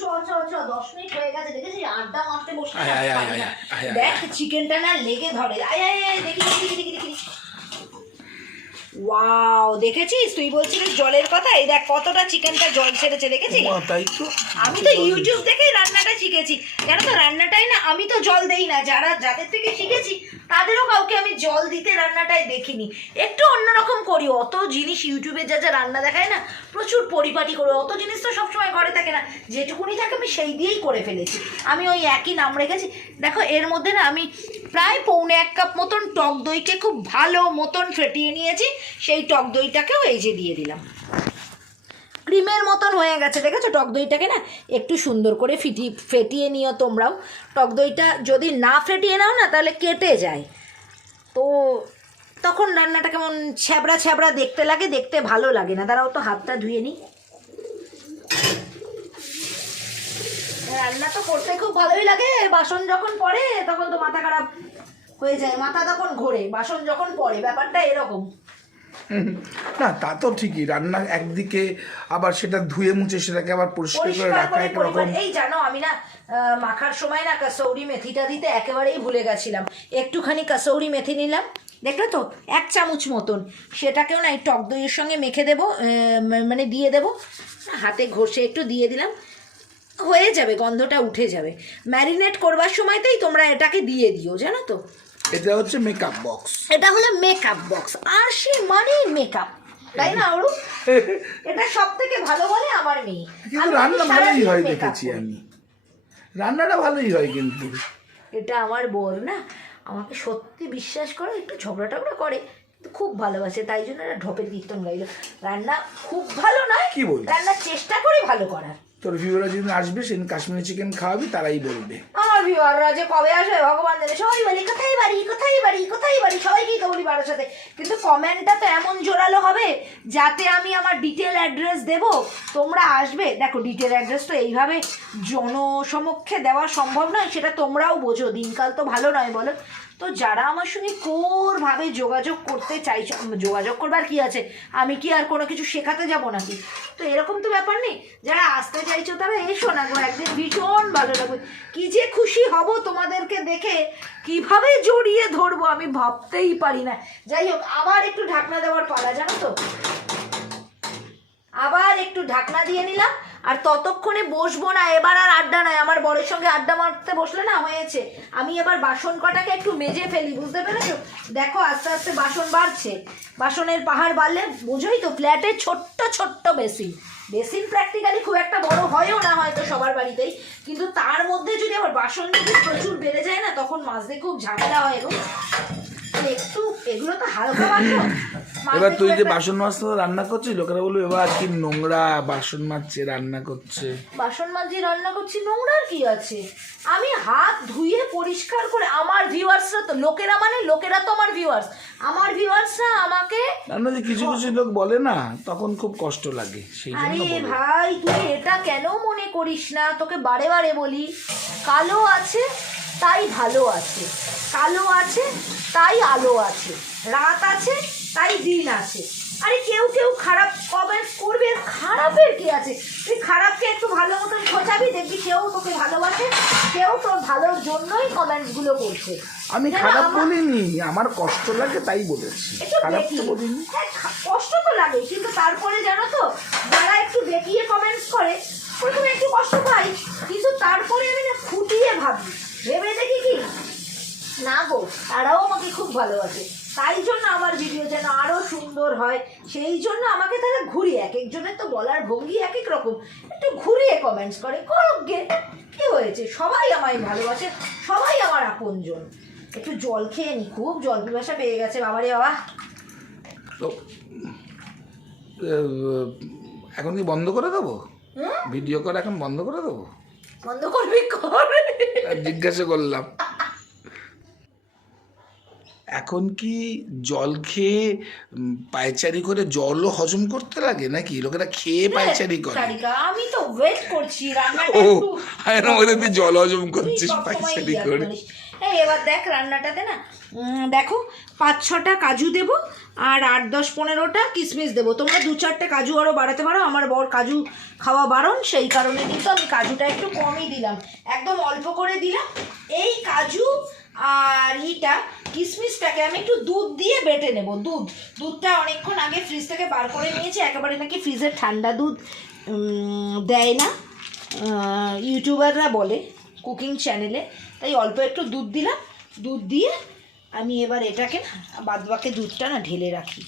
চ 10 মিনিট হয়ে গেছে, দেখেছি আড্ডা মারতে বসে দেখ চিকেনটা না লেগে ধরে। দেখি ওয়াও, দেখেছিস? তুই বলছিলিস জলের কথা, এই দেখ কতটা চিকেনটা জল ছেড়েছে, দেখেছিস? তাই তো, আমি তো ইউটিউব দেখেই রান্নাটা শিখেছি। জানো তো রান্নাটাই না আমি তো জল দেই না, যাদের থেকে শিখেছি তাদেরও কাউকে আমি জল দিতে রান্নাটায় দেখিনি। একটু অন্যরকম করি, অত জিনিস ইউটিউবে যা রান্না দেখায় না, প্রচুর পরিপাটি করে, অত জিনিস তো সবসময় ঘরে থাকে না, যেটুকুনি থাকে আমি সেই দিয়েই করে ফেলেছি। আমি ওই একই নাম রেখেছি। দেখো এর মধ্যে না আমি প্রায় 1.25 কাপ মতন টক দইকে খুব ভালো মতন ফেটিয়ে নিয়েছি। সেই টক দইটাকেও এই যে দিয়ে দিলাম, ক্রিমের মতন হয়ে গেছে। দেখেছো টক দইটাকে না একটু সুন্দর করে ফেটিয়ে নিও তোমরাও। টক দইটা যদি না ফেটিয়ে নাও না তাহলে কেটে যায়, তো তখন রান্নাটা কেমন ছ্যাবড়া ছ্যাবড়া দেখতে লাগে, দেখতে ভালো লাগে না। দাঁড়াও তো হাতটা ধুয়ে নিই। রান্না তো করতে খুব ভালোই লাগে, বাসন যখন পড়ে তখন তো মাথা খারাপ হয়ে যায়, মাথা তখন ঘোরে, বাসন যখন পড়ে, ব্যাপারটা এরকম। না তা তো ঠিকই, রান্না একদিকে আবার সেটা ধুয়ে মুছে সেটাকে আবার পরিষ্কার করে রাখা একরকম। এই জানো আমি না মাখার সময় না কাসৌরি মেথিটা দিতে একেবারেই ভুলে গেছিলাম। একটুখানি কাসৌরি মেথি নিলাম, দেখলে তো 1 চামচ মতন, সেটাকেও না এই টক দইয়ের সঙ্গে মেখে দেবো, মানে দিয়ে দেবো, হাতে ঘষে একটু দিয়ে দিলাম, হয়ে যাবে, গন্ধটা উঠে যাবে। ম্যারিনেট করবার সময়তেই তোমরা এটাকে দিয়ে দিও, জানো তো। এটা হচ্ছে মেকআপ বক্স, এটা হলো মেকআপ বক্স, আর সে মানে মেকআপ, তাই না অরু? এটা সব থেকে ভালো বলে আমার মেয়ে। কিন্তু রান্না ভালোই হয় দেখেছি আমি, রান্নাটা ভালোই হয় কিন্তু। এটা আমার বর না, আমাকে সত্যি বিশ্বাস করে, একটু ঝগড়া টগড়া করে কিন্তু খুব ভালোবাসে, তাই জন্য একটা ঢপের কীর্তন গাইলো। রান্না খুব ভালো নয়, কি বলছিস? রান্নার চেষ্টা করে ভালো করার। তোর ভিউরা যেদিন আসবে সেদিন কাশ্মীরি চিকেন খাওয়াবি, তারাই বলবে। আমার ভিউয়াররা যে কবে আসবে ভগবান জানে, সবাই বলি কোথায় বাড়ি কোথায় বাড়ি কোথায় বাড়ি, সবাইকেই তো বলি বাড়ির সাথে, কিন্তু কমেন্টটা তো এমন জোরালো হবে যাতে আমি আমার ডিটেল অ্যাড্রেস দেবো, তোমরা আসবে। দেখো ডিটেল অ্যাড্রেস তো এইভাবে জনসমক্ষে দেওয়া সম্ভব নয়, সেটা তোমরাও বোঝো, দিনকাল তো ভালো নয় বলো। তো যারা আমার সঙ্গে কোরভাবে যোগাযোগ করতে চাইছো, যোগাযোগ করবার কি আছে, আমি কি আর কোনো কিছু শেখাতে যাব নাকি? তো এরকম তো ব্যাপার নেই, যারা আসতে চাইছো তারা এসো না গো, একদিন ভীষণ ভালো লাগবে। কি যে খুশি হব তোমাদেরকে দেখে, কিভাবে জড়িয়ে ধরবো আমি ভাবতেই পারি না। যাই হোক, আবার একটু ঢাকনা দেওয়ার পালা, জানো তো, আবার একটু ঢাকনা দিয়ে নিলাম। আর ততক্ষণে বসবো না, এবার আর আড্ডা নয়, আমার বরের সঙ্গে আড্ডা মারতে বসলে না হয়েছে, আমি এবার বাসন কটাকে একটু মেজে ফেলি, বুঝতে পেরেছো? দেখো আস্তে আস্তে বাসন বাড়ছে, বাসনের পাহাড় বাড়লে বোঝোই তো, ফ্ল্যাটে ছোট্ট ছোট্ট বেসিন প্র্যাকটিক্যালি খুব একটা বড় হয়ও না হয়তো সবার বাড়িতেই, কিন্তু তার মধ্যে যদি আবার বাসন যদি প্রচুর বেড়ে যায় না, তখন মাজতে খুব ঝামেলা হয় গো। একটু এগুলো তো হালকা বাসন। এবার তুই যে বাসন মাজতে রান্না করছিস, লোকেরা বলবে এবার কি নোংরা বাসন মাজছে রান্না করছে। বাসন মাজি রান্না করছি, নোংরার কি আছে? আমি হাত ধুয়ে পরিষ্কার করে, আমার ভিউয়ার্সরা তো লোকেরা, মানে লোকেরা তো আমার ভিউয়ার্স, আমার ভিউয়ার্সরা আমাকে রান্না যে কিছু কিছু লোক বলে না, তখন খুব কষ্ট লাগে, সেই জন্য আরে বলে। ভাই তুই এটা কেন মনে করিস না, তোকে বারে বারে বলি, কালো আছে তাই ভালো আছে, কালো আছে তাই আলো আছে, রাত আছে তাই দিন আছে। আরে কেউ কেউ খারাপ কমেন্ট করবে, খারাপের কি আছে? তুই খারাপকে একটু ভালো মতন খোঁচাবি, দেখবি কেউ তোকে ভালোবাসে, কেউ তোর ভালোর জন্যই কমেন্টসগুলো করছে। আমি খারাপ বলিনি, আমার কষ্ট লাগে তাই বলেছি, একটু খারাপ দেখি, তো বলিনি। হ্যাঁ কষ্ট তো লাগে, কিন্তু তারপরে জানো তো, যারা একটু দেখিয়ে কমেন্টস করে প্রথমে একটু কষ্ট পাই, কিন্তু তারপরে আমি না ফুটিয়ে ভাবি, ভেবে দেখি কি না গো, তারাও আমাকে খুব ভালোবাসে, তাই জন্য আমার ভিডিও যেন আরও সুন্দর হয়, সেই জন্য আমাকে তারা ঘুরিয়ে, এক একজনের তো বলার ভঙ্গি এক এক রকম, একটু ঘুরিয়ে কমেন্টস করে, করুক গে, কী হয়েছে, সবাই আমায় ভালোবাসে, সবাই আমার আপনজন। একটু জল খেয়ে নি, খুব জল পিপাসা পেয়ে গেছে বাবারে বাবা। তো এখন কি বন্ধ করে দেবো? ভিডিও করা এখন বন্ধ করে দেবো? বন্ধ করবি কর, জিজ্ঞাসা করলাম। এখন কি জল খেয়ে পায়চারি করে জলও হজম করতে লাগে নাকি? লোকেরা খেয়ে পায়চারি করে। আমি তো ওয়েট করছি রান্নাটা ও একটু, আর আমাদের তুই জল হজম করছিস তুই সবসময় পায়চারি ইয়াদ করে। করিস। এই এবার দেখ রান্নাটাতে না, দেখো 5-6টা কাজু দেবো, আর 8-10-15টা কিশমিশ দেবো। তোমরা 2-4টে কাজু আরও বাড়াতে পারো, আমার বর কাজু খাওয়া বারণ, সেই কারণে কিন্তু আমি কাজুটা একটু কমই দিলাম, একদম অল্প করে দিলাম। এই কাজু আর কিশমিশটাকে আমি একটু দুধ দিয়ে বেটে নেব। দুধটা অনেকক্ষণ আগে ফ্রিজ থেকে বার করে নিয়েছি, একেবারে নাকি ফ্রিজের ঠান্ডা দুধ দেয় না ইউটিউবাররা বলে কুকিং চ্যানেলে, তাই অল্প একটু দুধ দিলাম। দুধ দিয়ে আমি এবার এটাকে বাদবাকি দুধটা না ঢেলে রাখি।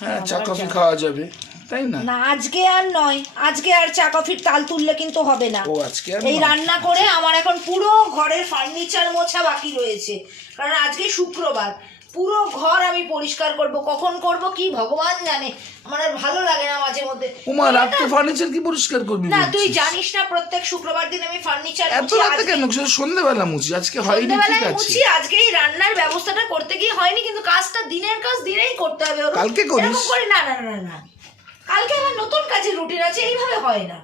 হ্যাঁ, চা কফি খাওয়া যাবে, তাই না? না আজকে আর নয়, আজকে আর চা কফির তাল তুললে কিন্তু হবে না। ও আজকে আর এই নয়। রান্না করে আমার এখন পুরো ঘরের ফার্নিচার মোছা বাকি রয়েছে, কারণ আজকে শুক্রবার। পুরো ঘর আমি পরিষ্কার করব, কখন করব কি ভগবান জানে, আমার আর ভালো লাগে না মাঝে মধ্যে। উমা, রাত্রে ফার্নিচার কি পরিষ্কার করবি? না তুই বলছিস? জানিস না প্রত্যেক শুক্রবার দিন আমি ফার্নিচার এত রাতে কেন? শুধু সন্ধ্যেবেলা মুছি, আজকে হয়নি, ঠিক সন্ধ্যেবেলায় আছে। মুছি, আজকে এই রান্নার ব্যবস্থাটা করতে গিয়ে হয়নি, কিন্তু কাজটা দিনের কাজ দিনেই করতে হবে। কালকে করিস? এরকম করে না না না না, কালকে আমার নতুন কাজের রুটিন আছে, এইভাবে হয় না।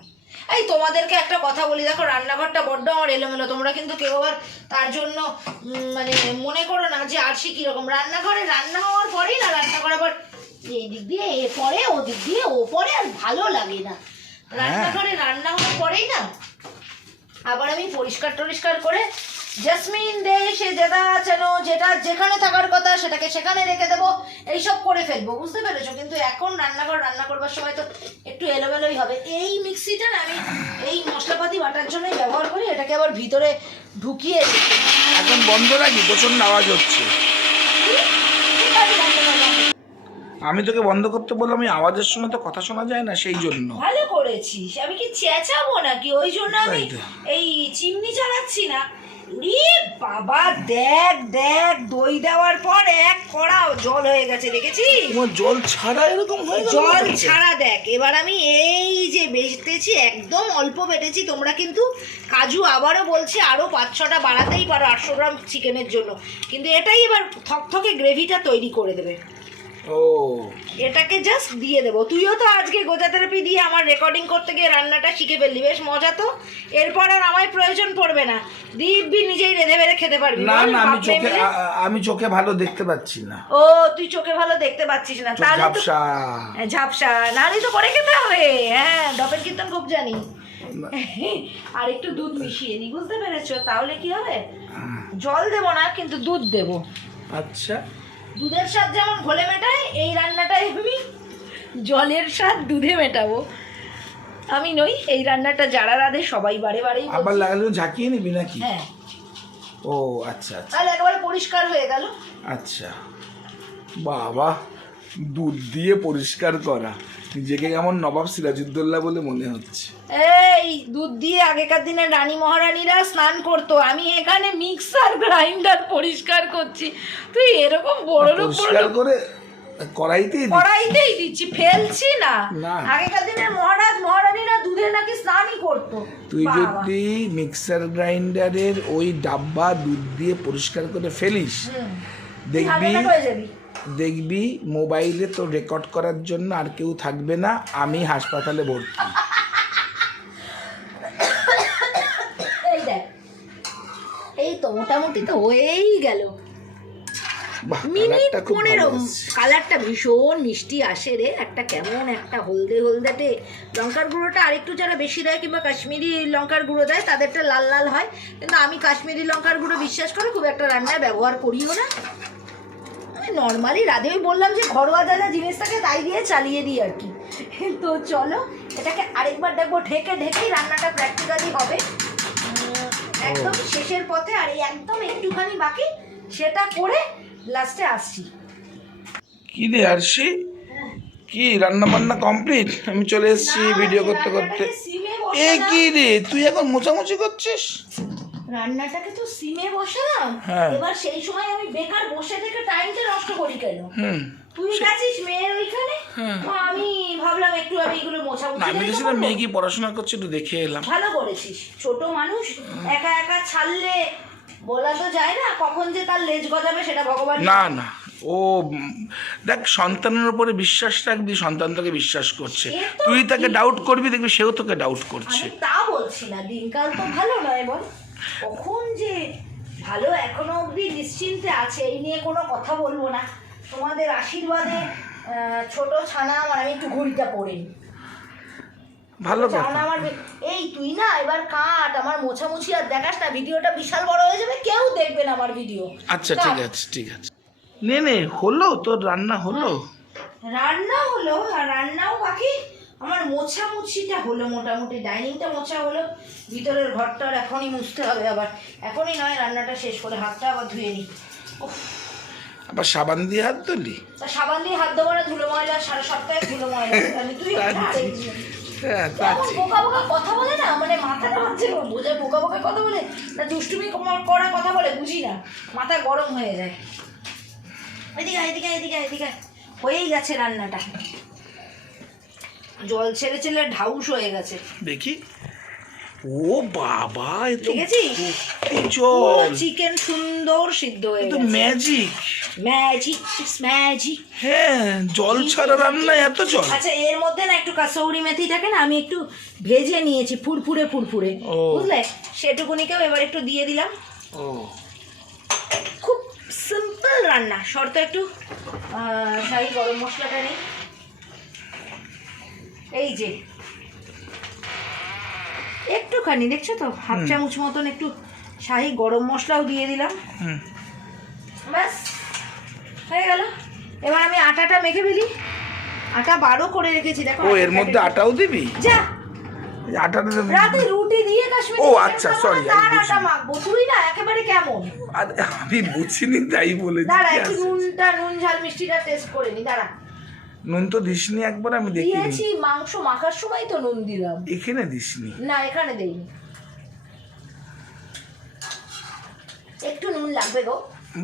এই তোমাদেরকে একটা কথা বলি, দেখো রান্নাঘরটা বড্ড আমার এলোমেলো, তোমরা কিন্তু কেউ আবার তার জন্য মানে মনে করো না যে আর সে কীরকম। রান্নাঘরে রান্না হওয়ার পরেই না, রান্না করার পর এই দিক দিয়ে এ পরে, ও দিক দিয়ে ও পরে, আর ভালো লাগে না। রান্নাঘরে রান্না হওয়ার পরেই না আবার আমি পরিষ্কার টরিষ্কার করে জেসমিন দে সে যেটা যেন যেটা যেখানে থাকার কথা সেটাকে সেখানে রেখে দেবো, এইসব করে ফেলবো, বুঝতে পেরেছো? কিন্তু এখন রান্না করবার সময় তো একটু এলোমেলোই হবে। এই মিক্সিটা না আমি এই মশলাপাতি বাটার জন্যই ব্যবহার করি, এটাকে আবার ভিতরে ঢুকিয়ে এখন বন্ধ রাখি, প্রচন্ড আওয়াজ হচ্ছে। আমি তোকে বন্ধ করতে বললাম, আমি আওয়াজের সময় তো কথা শোনা যায় না, সেই জন্য। ভালো করেছিস, আমি কি চেঁচাবো নাকি? ওই জন্য আমি তাই তো। এই চিমনি চালাচ্ছি না। রে বাবা, দেখ দেখ, দই দেওয়ার পর এক কড়া জল হয়ে গেছে, দেখেছিস? তোমার জল ছাড়া এরকম হয়? জল ছাড়া দেখ। এবার আমি এই যে বেটেছি, একদম অল্প বেটেছি। তোমরা কিন্তু কাজু আবারও বলছি আরও 5-6টা বাড়াতেই পারো 800 গ্রাম চিকেনের জন্য, কিন্তু এটাই এবার থকথকে গ্রেভিটা তৈরি করে দেবে। ও, এটাকে জাস্ট দিয়ে দেবো। তুইও তো আজকে গোজা থেরাপি দিয়ে আমার রেকর্ডিং করতে গিয়ে রান্নাটা শিখে ফেললি, বেশ মজা তো। এরপর আর আমায় প্রয়োজন পড়বে না, দিব্যি নিজেই রেঁধে বেড়ে খেতে পারবি। না না, আমি চোখে ভালো দেখতে পাচ্ছি না। ও, তুই চোখে ভালো দেখতে পাচ্ছিস না, তাহলে তো ঝাপসা। ঝাপসা, নাহলে তো করে খেতে হবে। হ্যাঁ, ডপের কীর্তন খুব জানি। আর একটু দুধ মিশিয়ে নি, বুঝতে পেরেছো? তাহলে কি হবে, জল দেবো না কিন্তু দুধ দেবো। আচ্ছা, দুধের স্বাদ যেমন ঘোলে মেটায়, এই রান্নাটাই আমি জলের স্বাদ দুধে মেটাবো। আমি নই, এই রান্নাটা যারা রাঁধে সবাই বারে বারেই বলছে। আবার লাগালে ঝাঁকিয়ে নিবি নাকি? হ্যাঁ। ও আচ্ছা আচ্ছা তাহলে একেবারে পরিষ্কার হয়ে গেল। আচ্ছা। বাবা, দুধ দিয়ে পরিষ্কার করা, নিজেকে কেমন নবাব সিরাজউদ্দৌলা বলে মনে হচ্ছে। এই দুধ দিয়ে আগেকার দিনের রানী মহারানীরা স্নান করতো, আমি এখানে মিক্সার গ্রাইন্ডার পরিষ্কার করছি। তুই এরকম বড় লোক পরিষ্কার করে কড়াইতেই দিচ্ছি, ফেলছি না। না। আগেকার দিনের মহারাজ মহারানীরা দুধে নাকি স্নানই করতো। তুই বাবা। যদি মিক্সার গ্রাইন্ডারের ওই ডাব্বা দুধ দিয়ে পরিষ্কার করে ফেলিস, দেখবি হালকা হয়ে যাবি। দেখবি মোবাইলে তো রেকর্ড করার জন্য আর কেউ থাকবে না, আমি হাসপাতালে ভর্তি। এই দেখ, এই তো মোটামুটি তো হয়েই গেল। বাহ, মিনিট কালারটা খুব 15, ভালো এসছে। কালারটা ভীষণ মিষ্টি আসে রে, একটা কেমন একটা হলদে হলদেটে। লঙ্কার গুঁড়োটা আরেকটু যারা বেশি দেয় কিংবা কাশ্মীরি লঙ্কার গুঁড়ো দেয় তাদেরটা লাল লাল হয়, কিন্তু আমি কাশ্মীরি লঙ্কার গুঁড়ো বিশ্বাস করে খুব একটা রান্নায় ব্যবহার করিও না। আমি নর্মালি রাধে, ওই বললাম যে ঘরোয়া যা জিনিস থাকে তাই দিয়ে চালিয়ে দিই আর কি। তো চলো এটাকে আরেকবার দেখবো, ঢেকেই রান্নাটা প্র্যাকটিক্যালি হবে। একদম শেষের পথে, আর এই একদম একটুখানি বাকি, সেটা করে লাস্টে আসছি। কি রে আরশি, কি রান্না বান্না কমপ্লিট? আমি চলে এসেছি ভিডিও করতে করতে। এ কি রে, তুই এখন মোছামুছি করছিস? রান্নাটাকে তো সিমে বসালাম, হ্যাঁ। এবার সেই সময় আমি বেকার বসে থেকে টাইমটা নষ্ট করি কেন? হুম, তুই গেছিস মেয়ের ওইখানে, তো আমি ভাবলাম একটু আমি এগুলো মোছামুছি আমি করে গেছিলাম, দেবো। মেয়ে কি পড়াশোনা করছে একটু দেখে এলাম। ভালো করেছিস, ছোট মানুষ একা একা ছাড়লে বলা তো যায় না, কখন যে তার লেজ গজাবে সেটা ভগবান। না না, ও দেখ, সন্তানের উপরে বিশ্বাস রাখবি, সন্তান তোকে বিশ্বাস করছে, সে তো তুই তাকে ডাউট করবি, দেখবি সেও তোকে ডাউট করছে। আমি তা বলছি না, দিনকাল তো ভালো নয় বল, কখন যে ভালো। এখনো অবধি নিশ্চিন্তে আছে, এই নিয়ে কোনো কথা বলবো না। তোমাদের আশীর্বাদে ছোট ছানা আমার, আমি একটু ঘড়িটা পড়ি। ভালো কথা। আমার এই তুই না এবার কাট, আমার মোছামুছি আর দেখাস না, ভিডিওটা বিশাল বড় হয়ে যাবে, কেউ দেখবে না আমার ভিডিও। আচ্ছা ঠিক আছে ঠিক আছে, নে নে, হলো তোর রান্না হলো? রান্না হলো, আর রান্নাও বাকি, আমার মোছামুছিটা হলো মোটামুটি। ডাইনিংটা মোছা হলো, ভিতরের ঘরটা এখনই মুছতে হবে, আবার এখনই নয়, রান্নাটা শেষ করে হাতটা আবার ধুয়ে নিই। আবার সাবান দিয়ে হাত ধুলি? তা সাবান দিয়ে হাত দেবো না, ধুলো ময়লা, সারা সপ্তাহে ধুলো ময়লা। তুই হ্যাঁ, তা এমন ঠিক। বোকা বোকা কথা বলে না, মানে মাথাটা হচ্ছে বোঝা, বোকা বোকা কথা বলে না, দুষ্টুমি করা কথা বলে, বুঝি না, মাথা গরম হয়ে যায়। এদিকে এদিকে এদিকে এদিকে, হয়েই গেছে রান্নাটা, জল ছেড়ে ছেড়ে ঢাউস হয়ে গেছে। দেখি, ও বাবা, এ তো দেখেছিস? জল, চিকেন সুন্দর সিদ্ধ হয়ে তো গেছে। ম্যাজিক। Magic magic. হ্যাঁ, জল ছাড়া রান্না এত জল? আচ্ছা, এর মধ্যে না একটু কাসৌরি মেথি থাকে না, আমি একটু ভেজে নিয়েছি ফুরফুরে ফুরফুরে, ও। বুঝলে, সেটুকুনিকেও এবার একটু দিয়ে দিলাম। ও, খুব সিম্পল রান্না, শর্ত একটু শাহি গরম মশলাটা নেই, এই যে একটুখানি, দেখছো তো, হাফ চামচ মতন একটু শাহি গরম মশলাও দিয়ে দিলাম, হুম। ব্যাস হয়ে গেল। এবার আমি আটাটা মেখে ফেলি। আটা 12 করে রেখেছি দেখো। ও এর মধ্যে আটাও দিবি? যা এই আটাটা রাতে রুটি দিয়ে কাশ্মীরি ও চিকেন আচ্ছা খাবো সরি না, তার আটা মাখবো। তুই না একেবারে কেমন। আমি বুঝিনি তাই বলেছি। দাঁড়া একটু নুন ঝাল মিষ্টিটা টেস্ট করে নি, দাঁড়া। নুন তো দিসনি একবার, আমি দেখিনি। দিয়েছি, মাংস মাখার সময় তো নুন দিলাম। এখানে দিসনি? না এখানে দেইনি। একটু নুন লাগবে গো,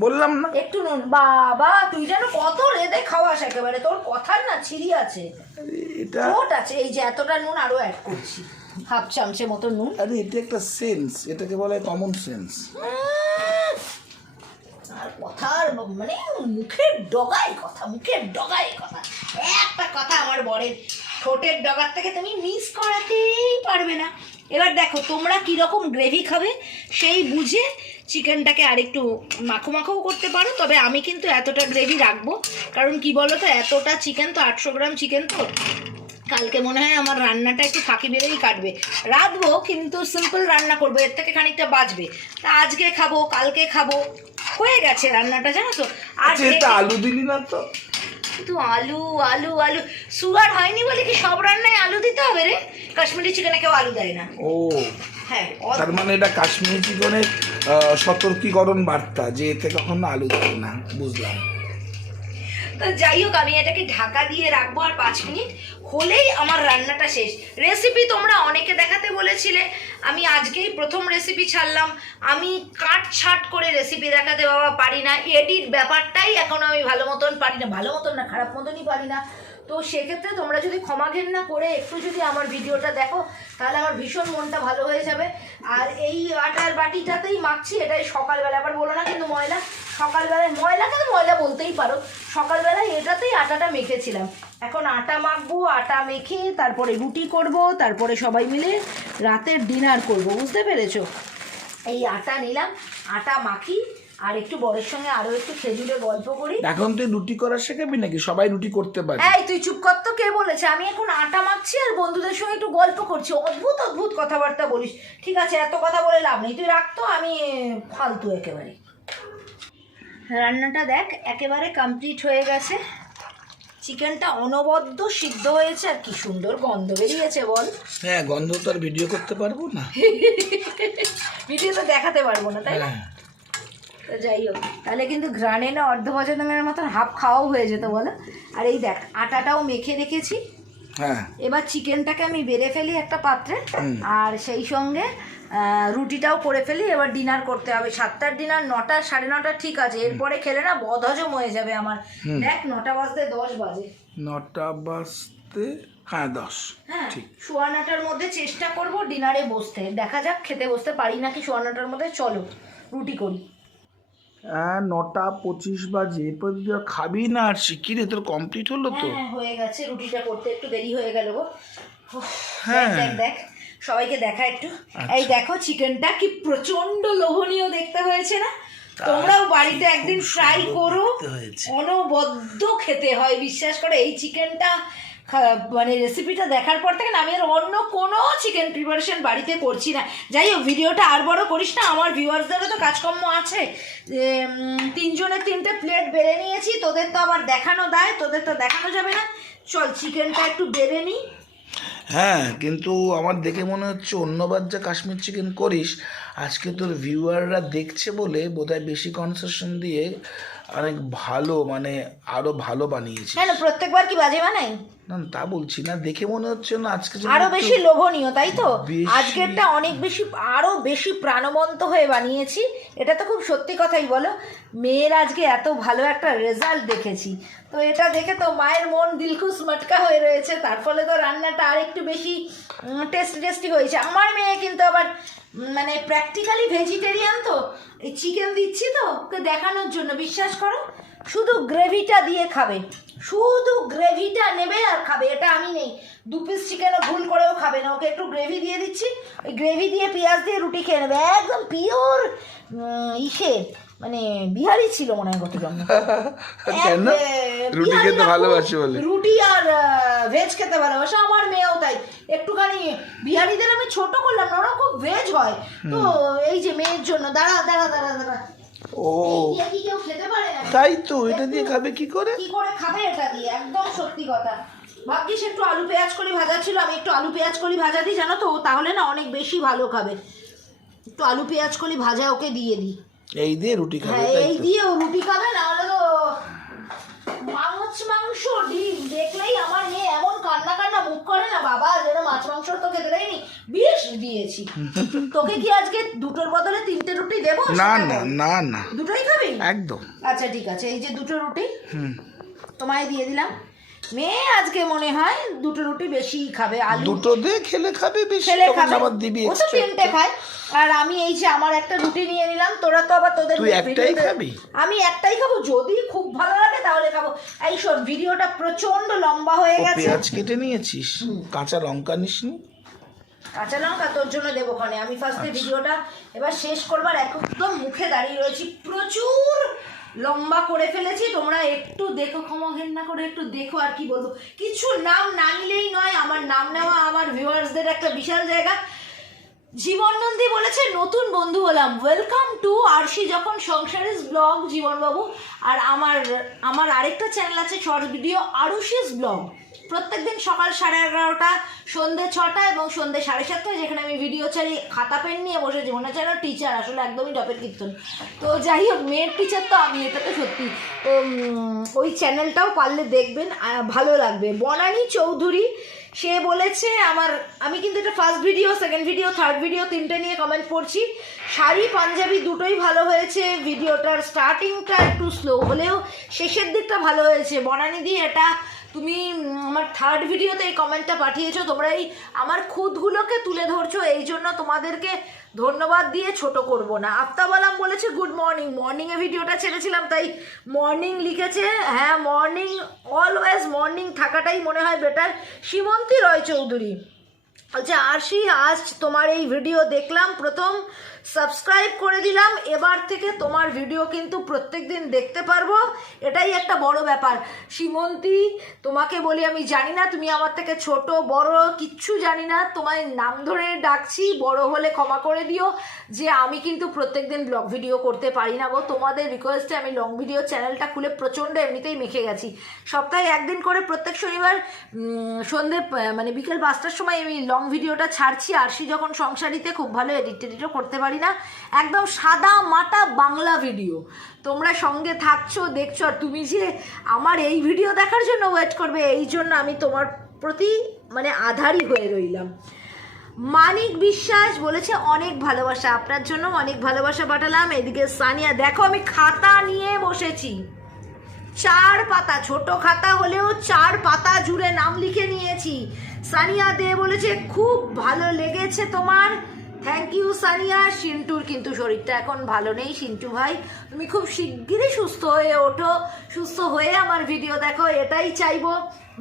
বললাম না একটু নুন। বাবা তুই যেন কত রেঁধে খাওয়াস, একেবারে তোর কথার না ছিরি আছে, এটা চোট আছে। এই যে এতটা নুন আরো অ্যাড করছি, হাফ চামচে মতো নুন। আরে এটা একটা সেন্স, এটাকে বলে কমন সেন্স। আর কথার মানে মুখের ডগায় কথা, মুখের ডগায় কথা। একটা কথা আমার বরের ঠোঁটের ডগার থেকে তুমি মিস করাতেই পারবে না। এবার দেখো তোমরা কীরকম গ্রেভি খাবে সেই বুঝে চিকেনটাকে আরেকটু মাখো মাখোও করতে পারো, তবে আমি কিন্তু এতটা গ্রেভি রাখবো। কারণ কি বলো তো, এতটা চিকেন তো 800 গ্রাম চিকেন, তো কালকে মনে হয় আমার রান্নাটা একটু ফাঁকি বেড়েই কাটবে। রাঁধবো কিন্তু সিম্পল রান্না করবো, এর থেকে খানিকটা বাঁচবে। তা আজকে খাবো, কালকে খাবো, হয়ে গেছে রান্নাটা, জানো তো। আর এটা আলু দিলি না তো? কিন্তু আলু আলু আলু সুগার হয়নি বলে কি সব রান্নায় আলু দিতে হবে রে? কাশ্মীরি চিকেনে কেউ আলু দেয় না। ও হ্যাঁ, তার মানে এটা কাশ্মীরি চিকেনের সতর্কীকরণ বার্তা যে এতে কখনো আলু দেয় না, বুঝলাম। তো যাই হোক, আমি এটাকে ঢাকা দিয়ে রাখবো আর 5 মিনিট হলেই আমার রান্নাটা শেষ। রেসিপি তোমরা অনেকে দেখাতে বলেছিলে, আমি আজকেই প্রথম রেসিপি ছাড়লাম। আমি কাট ছাট করে রেসিপি দেখাতে বাবা পারি না, এডিট ব্যাপারটাই এখন আমি ভালো মতন পারি না, ভালো মতন না খারাপ মতনই পারি না। তো সেক্ষেত্রে তোমরা যদি ক্ষমা ঘেন্না করে একটু যদি আমার ভিডিওটা দেখো তাহলে আমার ভীষণ মনটা ভালো হয়ে যাবে। আর এই আটার বাটিটাতেই মাখছি, এটাই সকালবেলা, আবার বলো না কিন্তু ময়লা। সকালবেলায় ময়লাকে তো ময়লা বলতেই পারো, সকালবেলায় এটাতেই আটাটা মেখেছিলাম। এখন আটা মাখবো, আটা মেখে তারপরে রুটি করব, তারপরে সবাই মিলে রাতের ডিনার করব, বুঝতে পেরেছো? এই আটা নিলাম, আটা মাখি আর একটু বরের সঙ্গে আরো একটু খেজুরে গল্প করি। এখন তুই রুটি করা শেখাবি নাকি? সবাই রুটি করতে পারে। এই তুই চুপ কর তো, কে বলেছে? আমি এখন আটা মাখছি আর বন্ধুদের সঙ্গে একটু গল্প করছি। অদ্ভুত অদ্ভুত কথাবার্তা বলিস। ঠিক আছে, এত কথা বলে লাভ নেই, তুই রাখতো, আমি ফালতু একেবারে। রান্নাটা দেখ একেবারে কমপ্লিট হয়ে গেছে। চিকেনটা অনবদ্য সিদ্ধ হয়েছে আর কি সুন্দর গন্ধ বেরিয়েছে বল। হ্যাঁ, গন্ধ তো আর ভিডিও করতে পারবো না, ভিডিও তো দেখাতে পারবো না, তাই না? তো যাই হোক, তাহলে কিন্তু ঘ্রাণে না অর্ধভজনের মতন হাফ খাওয়াও হয়ে যেত বলো। আর এই দেখ আটাটাও মেখে রেখেছি। হ্যাঁ, এবার চিকেনটাকে আমি বেড়ে ফেলি একটা পাত্রে, আর সেই সঙ্গে রুটিটাও করে ফেলি। এবার ডিনার করতে হবে। 7টার ডিনার, 9টা 9:30 ঠিক আছে, এরপরে খেলে না বদহজম হয়ে যাবে আমার। দেখ 9টা বাজতে 10 বাজে। 9টা বাজতে, হ্যাঁ 10। হ্যাঁ, ঠিক। 9:15টার মধ্যে চেষ্টা করব ডিনারে বসতে। দেখা যাক খেতে বসতে পারি নাকি 9:15টার মধ্যে। চলো রুটি করি। 9টা 25 বাজে, এরপর তুই আর খাবি না? আর শিখি রে, তোর কমপ্লিট হলো তো? হ্যাঁ হয়ে গেছে, রুটিটা করতে একটু দেরি হয়ে গেল গো। হ্যাঁ। দেখ দেখ সবাইকে দেখা একটু। এই দেখো চিকেনটা কি প্রচন্ড লোভনীয় দেখতে হয়েছে না? তোমরাও বাড়িতে একদিন ট্রাই করো, অনবদ্য খেতে হয় বিশ্বাস করে। এই চিকেনটা মানে রেসিপিটা দেখার পর থেকে না আমি আর অন্য কোনো চিকেন প্রিপারেশন বাড়িতে করছি না। যাই হোক, ভিডিওটা আর বড় করিস না, আমার ভিউয়ার্সদেরও তো কাজকর্ম আছে। 3 জনের 3টে প্লেট বেড়ে নিয়েছি, তোদের তো আবার দেখানো দায়, তোদের তো দেখানো যাবে না। চল চিকেনটা একটু বেড়ে নিই। হ্যাঁ, কিন্তু আমার দেখে মনে হচ্ছে অন্যবার যা কাশ্মীর চিকেন করিস, আজকে তোর ভিউয়াররা দেখছে বলে বোধহয় বেশি কনসেশন দিয়ে অনেক ভালো, মানে আরো ভালো বানিয়েছিস। কেন প্রত্যেকবার কি বাজে বানাই? না তা বলছি না, দেখে মনে হচ্ছে না আজকে আরো বেশি লোভনীয়, তাই তো? আজকেরটা অনেক বেশি, আরো বেশি প্রাণবন্ত হয়ে বানিয়েছি। এটা তো খুব সত্যি কথাই বলো। মেয়ের আজকে এত ভালো একটা রেজাল্ট দেখেছি, তো এটা দেখে তো মায়ের মন দিলখুশ মটকা হয়ে রয়েছে। তার ফলে তো রান্নাটা আর একটু বেশি টেস্টি হয়েছে। আমার মেয়ে কিন্তু আবার মানে প্র্যাকটিক্যালি ভেজিটেরিয়ান, তো এই চিকেন দিচ্ছি তো ওকে দেখানোর জন্য, বিশ্বাস করো। শুধু গ্রেভিটা দিয়ে খাবে, শুধু গ্রেভিটা নেবে আর খাবে। এটা আমি নেই, 2 পিস চিকেনও ভুল করেও খাবে না, ওকে একটু গ্রেভি দিয়ে দিচ্ছি, ওই গ্রেভি দিয়ে পেঁয়াজ দিয়ে রুটি খেয়ে নেবে। একদম পিওর ইসে মানে বিহারি ছিল মনে হয় গত জন্ম। কেন? রুটি খেতে ভালোবাসে বলে? রুটি আর ভেজ খেতে ভালোবাসে, আমার মেয়েও তাই। একটুখানি বিহারিদের আমি ছোট করলাম না, ওরা খুব ভেজ হয় তো এই যে মেয়ের জন্য। দাঁড়া দাঁড়া দাঁড়া দাঁড়া, ও কি কেউ খেতে পারে না? তাই তো, এটা দিয়ে খাবে কি করে? কি করে খাবে এটা দিয়ে? একদম সত্যি কথা। ভাগ্যিস একটু আলু পেঁয়াজ কলি ভাজা ছিল, আমি একটু আলু পেঁয়াজ কলি ভাজা দিই জানো তো, তাহলে না অনেক বেশি ভালো খাবে। একটু আলু পেঁয়াজ কলি ভাজা ওকে দিয়ে দিই, এই দিয়ে রুটি খাবে? হ্যাঁ এই দিয়ে ও রুটি খাবে, না হলে তো মাংস ডিম দেখলেই আমার মেয়ে এমন কান্না কান্না মুখ করে না, বাবা যেন মাছ মাংস তো খেতে দেয়নি, বিষ দিয়েছি। তোকে কি আজকে দুটোর বদলে 3টে রুটি দেবো? না না না না, দুটোই খাবি একদম। আচ্ছা ঠিক আছে, এই যে 2টো রুটি তোমায় দিয়ে দিলাম। মেয়ে আজকে মনে হয় 2টো রুটি বেশি খাবে, আলু 2টো দিয়ে খেলে খাবে বেশি, খেলে তখন খাবে, আবার দিবি ও তো 3টে খায়। আর আমি এই যে আমার একটা রুটি নিয়ে নিলাম, তোরা তো আবার তোদের তুই একটাই খাবি? আমি একটাই খাবো, যদি খুব ভালো লাগে তাহলে খাবো। এই শোন, ভিডিওটা প্রচন্ড লম্বা হয়ে গেছে। পেঁয়াজ কেটে নিয়েছিস? কাঁচা লঙ্কা নিসনি? কাঁচা লঙ্কা তোর জন্য দেবো খানে। আমি ফার্স্টে ভিডিওটা এবার শেষ করবার একদম মুখে দাঁড়িয়ে রয়েছি, প্রচুর লম্বা করে ফেলেছি। তোমরা একটু দেখো, ক্ষমা ঘেন্না করে একটু দেখো। আর কি বলবো, কিছু নাম না নিলেই নয়। আমার নাম নেওয়া আমার ভিউয়ার্সদের একটা বিশাল জায়গা। জীবন নন্দী বলেছে নতুন বন্ধু হলাম, ওয়েলকাম টু আরশি যখন সংসারিস ব্লগ জীবনবাবু। আর আমার আরেকটা চ্যানেল আছে শর্ট ভিডিও, আরুষিস ব্লগ। প্রত্যেকদিন সকাল 11:30, সন্ধ্যে 6টা এবং সন্ধ্যে 7:30, যেখানে আমি ভিডিও ছাড়ি। খাতা পেন নিয়ে বসেছি, মনে হচ্ছে না টিচার, আসলে একদমই টপের কীর্তন। তো যাই হোক, মেয়ের টিচার তো আমি, এটা তো সত্যি। তো ওই চ্যানেলটাও পারলে দেখবেন, ভালো লাগবে। বনানী চৌধুরী সে বলেছে আমি কিন্তু এটা first video, second video, third video 3টে নিয়ে কমেন্ট করছি। শাড়ি পাঞ্জাবি দুটোই ভালো হয়েছে, ভিডিওটার স্টার্টিংটা একটু স্লো হলেও শেষের দিকটা ভালো হয়েছে। বনানী দি, এটা তুমি আমার থার্ড ভিডিওতে এই কমেন্টটা পাঠিয়েছো। তোমরা এই আমার খুঁতগুলোকে তুলে ধরছো, এই জন্য তোমাদেরকে ধন্যবাদ দিয়ে ছোট করব না। আফতাবালাম বলেছে গুড মর্নিং, মর্নিংয়ে ভিডিওটা ছেড়েছিলাম তাই মর্নিং লিখেছে। হ্যাঁ মর্নিং, অলওয়েজ মর্নিং থাকাটাই মনে হয় বেটার। সীমন্তী রয় চৌধুরী আচ্ছা, আরশি আজ তোমার এই ভিডিও দেখলাম, প্রথম সাবস্ক্রাইব করে দিলাম, এবার থেকে তোমার ভিডিও কিন্তু প্রত্যেক দিন দেখতে পারবো, এটাই একটা বড় ব্যাপার। সীমন্তী, তোমাকে বলি আমি জানি না তুমি আমার থেকে ছোট বড় কিচ্ছু জানি না, তোমায় নাম ধরে ডাকছি, বড় হলে ক্ষমা করে দিও যে আমি কিন্তু প্রত্যেক দিন ব্লগ ভিডিও করতে পারি না গো। তোমাদের রিকোয়েস্টে আমি লং ভিডিও চ্যানেলটা খুলে প্রচণ্ড এমনিতেই মেখে গেছি। সপ্তাহে একদিন করে প্রত্যেক শনিবার সন্ধ্যে মানে বিকেল 5টার সময় আমি লং ভিডিওটা ছাড়ছি। আরশি যখন সংসারিতে খুব ভালো এডিটও করতে পারি না, একদম সাদা মাটা বাংলা ভিডিও। তোমরা সঙ্গে থাকছো, দেখছো, আর তুমি যে আমার এই ভিডিও দেখার জন্য ওয়েট করবে, এই জন্য আমি তোমার প্রতি মানে আধারই হয়ে রইলাম। মানিক বিশ্বাস বলেছে অনেক ভালোবাসা, আপনার জন্য অনেক ভালোবাসা পাঠালাম। এদিকে সানিয়া, দেখো আমি খাতা নিয়ে বসেছি, 4 পাতা, ছোট খাতা হলেও 4 পাতা জুড়ে নাম লিখে নিয়েছি। সানিয়া দে বলেছে খুব ভালো লেগেছে তোমার, থ্যাংক ইউ সানিয়া। সিন্টুর কিন্তু শরীরটা এখন ভালো নেই, সিন্টু ভাই তুমি খুব শিগগিরই সুস্থ হয়ে ওঠো, সুস্থ হয়ে আমার ভিডিও দেখো, এটাই চাইবো।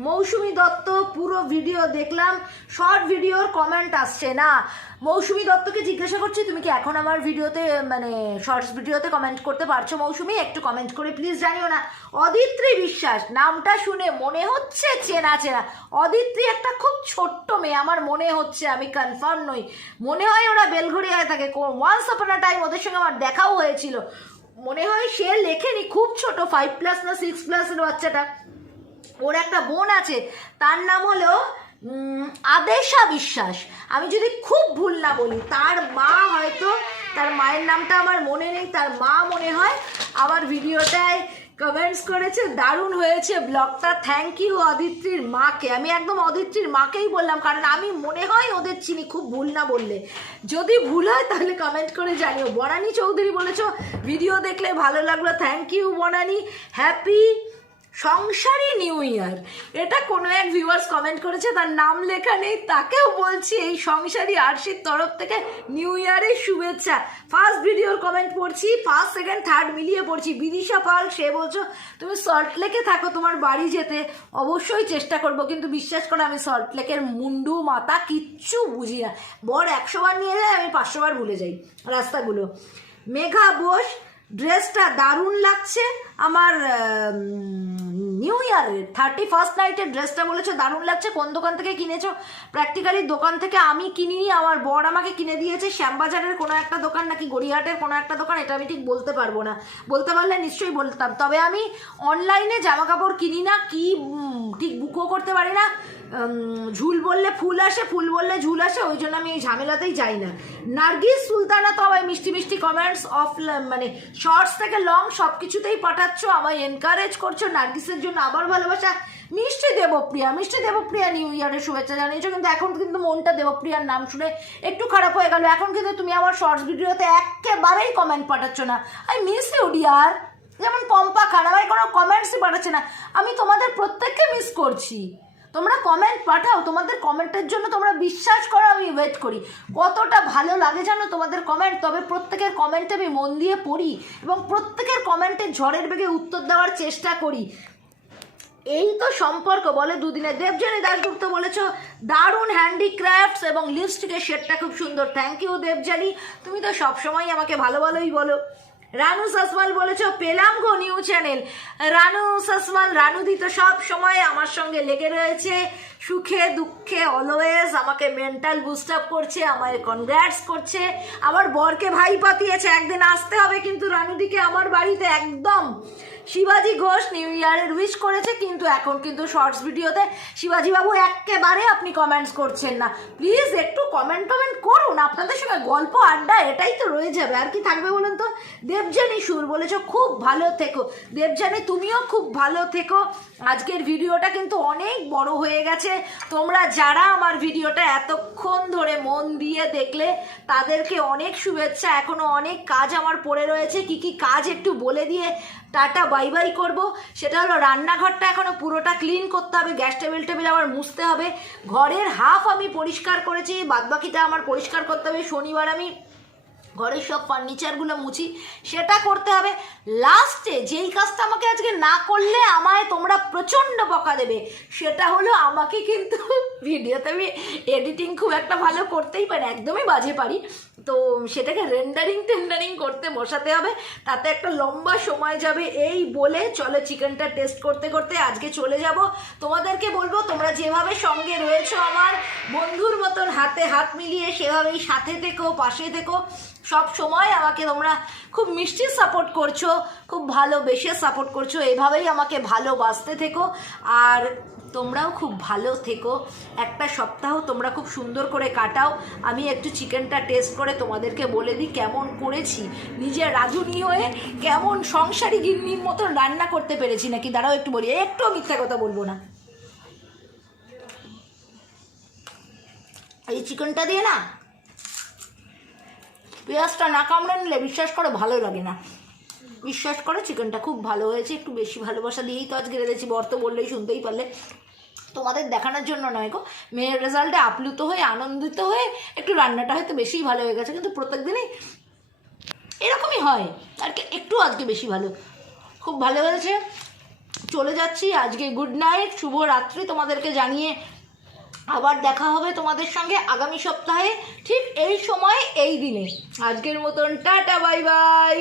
মৌসুমী দত্ত, পুরো ভিডিও দেখলাম, শর্ট ভিডিওর কমেন্ট আসছে না। মৌসুমী দত্তকে জিজ্ঞাসা করছি তুমি কি এখন আমার ভিডিওতে মানে শর্টস ভিডিওতে কমেন্ট করতে পারছো মৌসুমী? একটু কমেন্ট করে প্লিজ জানিও না। অদিত্রী বিশ্বাস, নামটা শুনে মনে হচ্ছে চেনা চেনা। অদিত্রী একটা খুব ছোট্ট মেয়ে আমার মনে হচ্ছে, আমি কনফার্ম নই, মনে হয় ওরা বেলঘড়িয়ায় থাকে। ওয়ান্স আপন আ টাইম ওদের সঙ্গে আমার দেখাও হয়েছিল, মনে হয় সে লেখেনি, খুব ছোট, 5+ না 6+এর বাচ্চাটা। ওর একটা বোন আছে, তার নাম হলো আদেশা বিশ্বাস, আমি যদি খুব ভুল না বলি। তার মা হয়তো, তার মায়ের নামটা আমার মনে নেই, তার মা মনে হয় আমার ভিডিওটায় কমেন্টস করেছে, দারুণ হয়েছে ব্লগটা, থ্যাংক ইউ অদিত্রীর মাকে। আমি একদম অদিত্রীর মাকেই বললাম, কারণ আমি মনে হয় ওদের চিনি, খুব ভুল না বললে। যদি ভুল হয় তাহলে কমেন্ট করে জানিও। বনানী চৌধুরী বলেছো ভিডিও দেখলে ভালো লাগলো, থ্যাংক ইউ বনানী। হ্যাপি সংসারী নিউ ইয়ার, এটা কোনো এক ভিউয়ার্স কমেন্ট করেছে, তার নাম লেখা নেই, তাকেও বলছি এই সংসারী আরশির তরফ থেকে নিউ ইয়ারের শুভেচ্ছা। ফার্স্ট ভিডিওর কমেন্ট পড়ছি, ফার্স্ট সেকেন্ড থার্ড মিলিয়ে পড়ছি। বিদিশা পাল, সে বলছো তুমি সল্টলেকে থাকো, তোমার বাড়ি যেতে অবশ্যই চেষ্টা করব, কিন্তু বিশ্বাস করো আমি সল্টলেকের মুন্ডু মাথা কিচ্ছু বুঝি না। বর 100 বার নিয়ে যায়, আমি 500 বার ভুলে যাই রাস্তাগুলো। মেঘা বোস, ড্রেসটা দারুণ লাগছে আমার নিউ ইয়ারের 31st নাইটের ড্রেসটা বলেছো দারুণ লাগছে। কোন দোকান থেকে কিনেছো? প্র্যাকটিক্যালি দোকান থেকে আমি কিনিনি, আমার বর আমাকে কিনে দিয়েছে। শ্যামবাজারের কোনো একটা দোকান নাকি গড়িয়াহাটের কোনো একটা দোকান, এটা আমি ঠিক বলতে পারবো না, বলতে পারলে নিশ্চয়ই বলতাম। তবে আমি অনলাইনে জামা কাপড় কিনি না, কি ঠিক বুকও করতে পারি না। ঝুল বললে ফুল আসে, ফুল বললে ঝুল আসে, ওই জন্য আমি এই ঝামেলাতেই যাই না। নার্গিস সুলতানা তো আমায় মিষ্টি মিষ্টি কমেন্টস অফ মানে শর্টস থেকে লং সব কিছুতেই পাঠাচ্ছ, আমায় এনকারেজ করছো। নার্গিসের জন্য আবার ভালোবাসা। মিষ্টি দেবপ্রিয়া নিউ ইয়ারের শুভেচ্ছা জানিয়েছো, কিন্তু এখন কিন্তু মনটা দেবপ্রিয়ার নাম শুনে একটু খারাপ হয়ে গেল। এখন কিন্তু তুমি আমার শর্টস ভিডিওতে একেবারেই কমেন্ট পাঠাচ্ছ না। I miss you dear. যেমন পম্পা খান আমায় কোনো কমেন্টসই পাঠাচ্ছে না, আমি তোমাদের প্রত্যেককে মিস করছি। তোমরা কমেন্ট পাঠাও, তোমাদের কমেন্টের জন্য তোমরা বিশ্বাস করো আমি ওয়েট করি। কতটা ভালো লাগে জানো তোমাদের কমেন্ট। তবে প্রত্যেকের কমেন্টে আমি মন দিয়ে পড়ি এবং প্রত্যেকের কমেন্টে ঝড়ের বেগে উত্তর দেওয়ার চেষ্টা করি। এই তো সম্পর্ক বলে দুদিনে। দেবজানী দাশগুপ্ত বলেছো দারুণ হ্যান্ডিক্রাফটস এবং লিপস্টিকের শেডটা খুব সুন্দর। থ্যাংক ইউ দেবজানী, তুমি তো সবসময় আমাকে ভালো ভালোই বলো। রানু সাসমাল বলেছো পেলাম গো নিউ চ্যানেল। রানু সাসমাল, রানুদি তো সব সময় আমার সঙ্গে লেগে রয়েছে, সুখে দুঃখে অলওয়েজ আমাকে মেন্টাল বুস্ট আপ করছে, আমায় কনগ্রাটস করছে। আমার বরকে ভাই পাতিয়েছে, একদিন আসতে হবে কিন্তু রানুদিকে আমার বাড়িতে একদম। শিবাজি ঘোষ নিউ ইয়ারের উইশ করেছে, কিন্তু এখন কিন্তু শর্টস ভিডিওতে শিবাজি বাবু একেবারে আপনি কমেন্টস করছেন না। প্লিজ একটু কমেন্ট করুন, আপনাদের সঙ্গে গল্প আড্ডা এটাই তো রয়ে যাবে, আর কি থাকবে বলুন তো। দেবজানী সুর বলেছো খুব ভালো থেকো। দেবজানী তুমিও খুব ভালো থেকো। আজকের ভিডিওটা কিন্তু অনেক বড় হয়ে গেছে, তোমরা যারা আমার ভিডিওটা এতক্ষণ ধরে মন দিয়ে দেখলে তাদেরকে অনেক শুভেচ্ছা। এখনো অনেক কাজ আমার পড়ে রয়েছে, কি কি কাজ একটু বলে দিয়ে টাটা বাই বাই করবো। সেটা হলো রান্নাঘরটা এখনও পুরোটা ক্লিন করতে হবে, গ্যাস টেবিল আবার মুছতে হবে। ঘরের হাফ আমি পরিষ্কার করেছি, বাদবাকিটা আমার পরিষ্কার করতে হবে। শনিবার আমি ঘরের সব ফার্নিচারগুলো মুছি, সেটা করতে হবে। লাস্টে যেই কাজটা আমাকে আজকে না করলে আমায় তোমরা প্রচণ্ড বকা দেবে, সেটা হলো আমাকে কিন্তু ভিডিওতে আমি এডিটিং খুব একটা ভালো করতেই পারি, একদমই বাজে পারি। তো সেটাকে রেন্ডারিং করতে বসাতে হবে, তাতে একটা লম্বা সময় যাবে। এই বলে চলো চিকেনটা টেস্ট করতে করতে আজকে চলে যাব। তোমাদেরকে বলবো তোমরা যেভাবে সঙ্গে রয়েছো আমার বন্ধুর মতন হাতে হাত মিলিয়ে, সেভাবেই সাথে থেকো, পাশে থেকো। সব সময় আমাকে তোমরা খুব মিষ্টি সাপোর্ট করছো, খুব ভালোবেসে সাপোর্ট করছো, এভাবেই আমাকে ভালোবাসতে থেকো। আর তোমরাও খুব ভালো থেকো, একটা সপ্তাহ তোমরা খুব সুন্দর করে কাটাও। আমি একটু চিকেনটা টেস্ট করে তোমাদেরকে বলে দিই কেমন করেছি, নিজের রাঁধুনি হয়ে কেমন সংসারী গিন্নির মতন রান্না করতে পেরেছি নাকি। দাঁড়াও একটু বলি, একটুও মিথ্যা কথা বলবো না। এই চিকেনটা দিয়ে না পেঁয়াজটা না কামড়ে নিলে বিশ্বাস করে ভালো লাগে না। বিশ্বাস করে চিকেনটা খুব ভালো হয়েছে, একটু বেশি ভালোবাসা দিয়েই তো আজকে রেঁধেছি। বর তো বললেই শুনতেই পারলে, তোমাদের দেখানোর জন্য নয় গো, মেয়ের রেজাল্টে আপ্লুত হয়ে আনন্দিত হয়ে একটু রান্নাটা হয়তো বেশিই ভালো হয়ে গেছে, কিন্তু প্রত্যেক দিনই এরকমই হয় আর কি, একটু আজকে বেশি ভালো, খুব ভালো হয়েছে। চলে যাচ্ছি আজকে, গুড নাইট, শুভ রাত্রি তোমাদেরকে জানিয়ে আবার দেখা হবে তোমাদের সঙ্গে আগামী সপ্তাহে ঠিক এই সময় এই দিনে। আজকের মতন টাটা বাই বাই।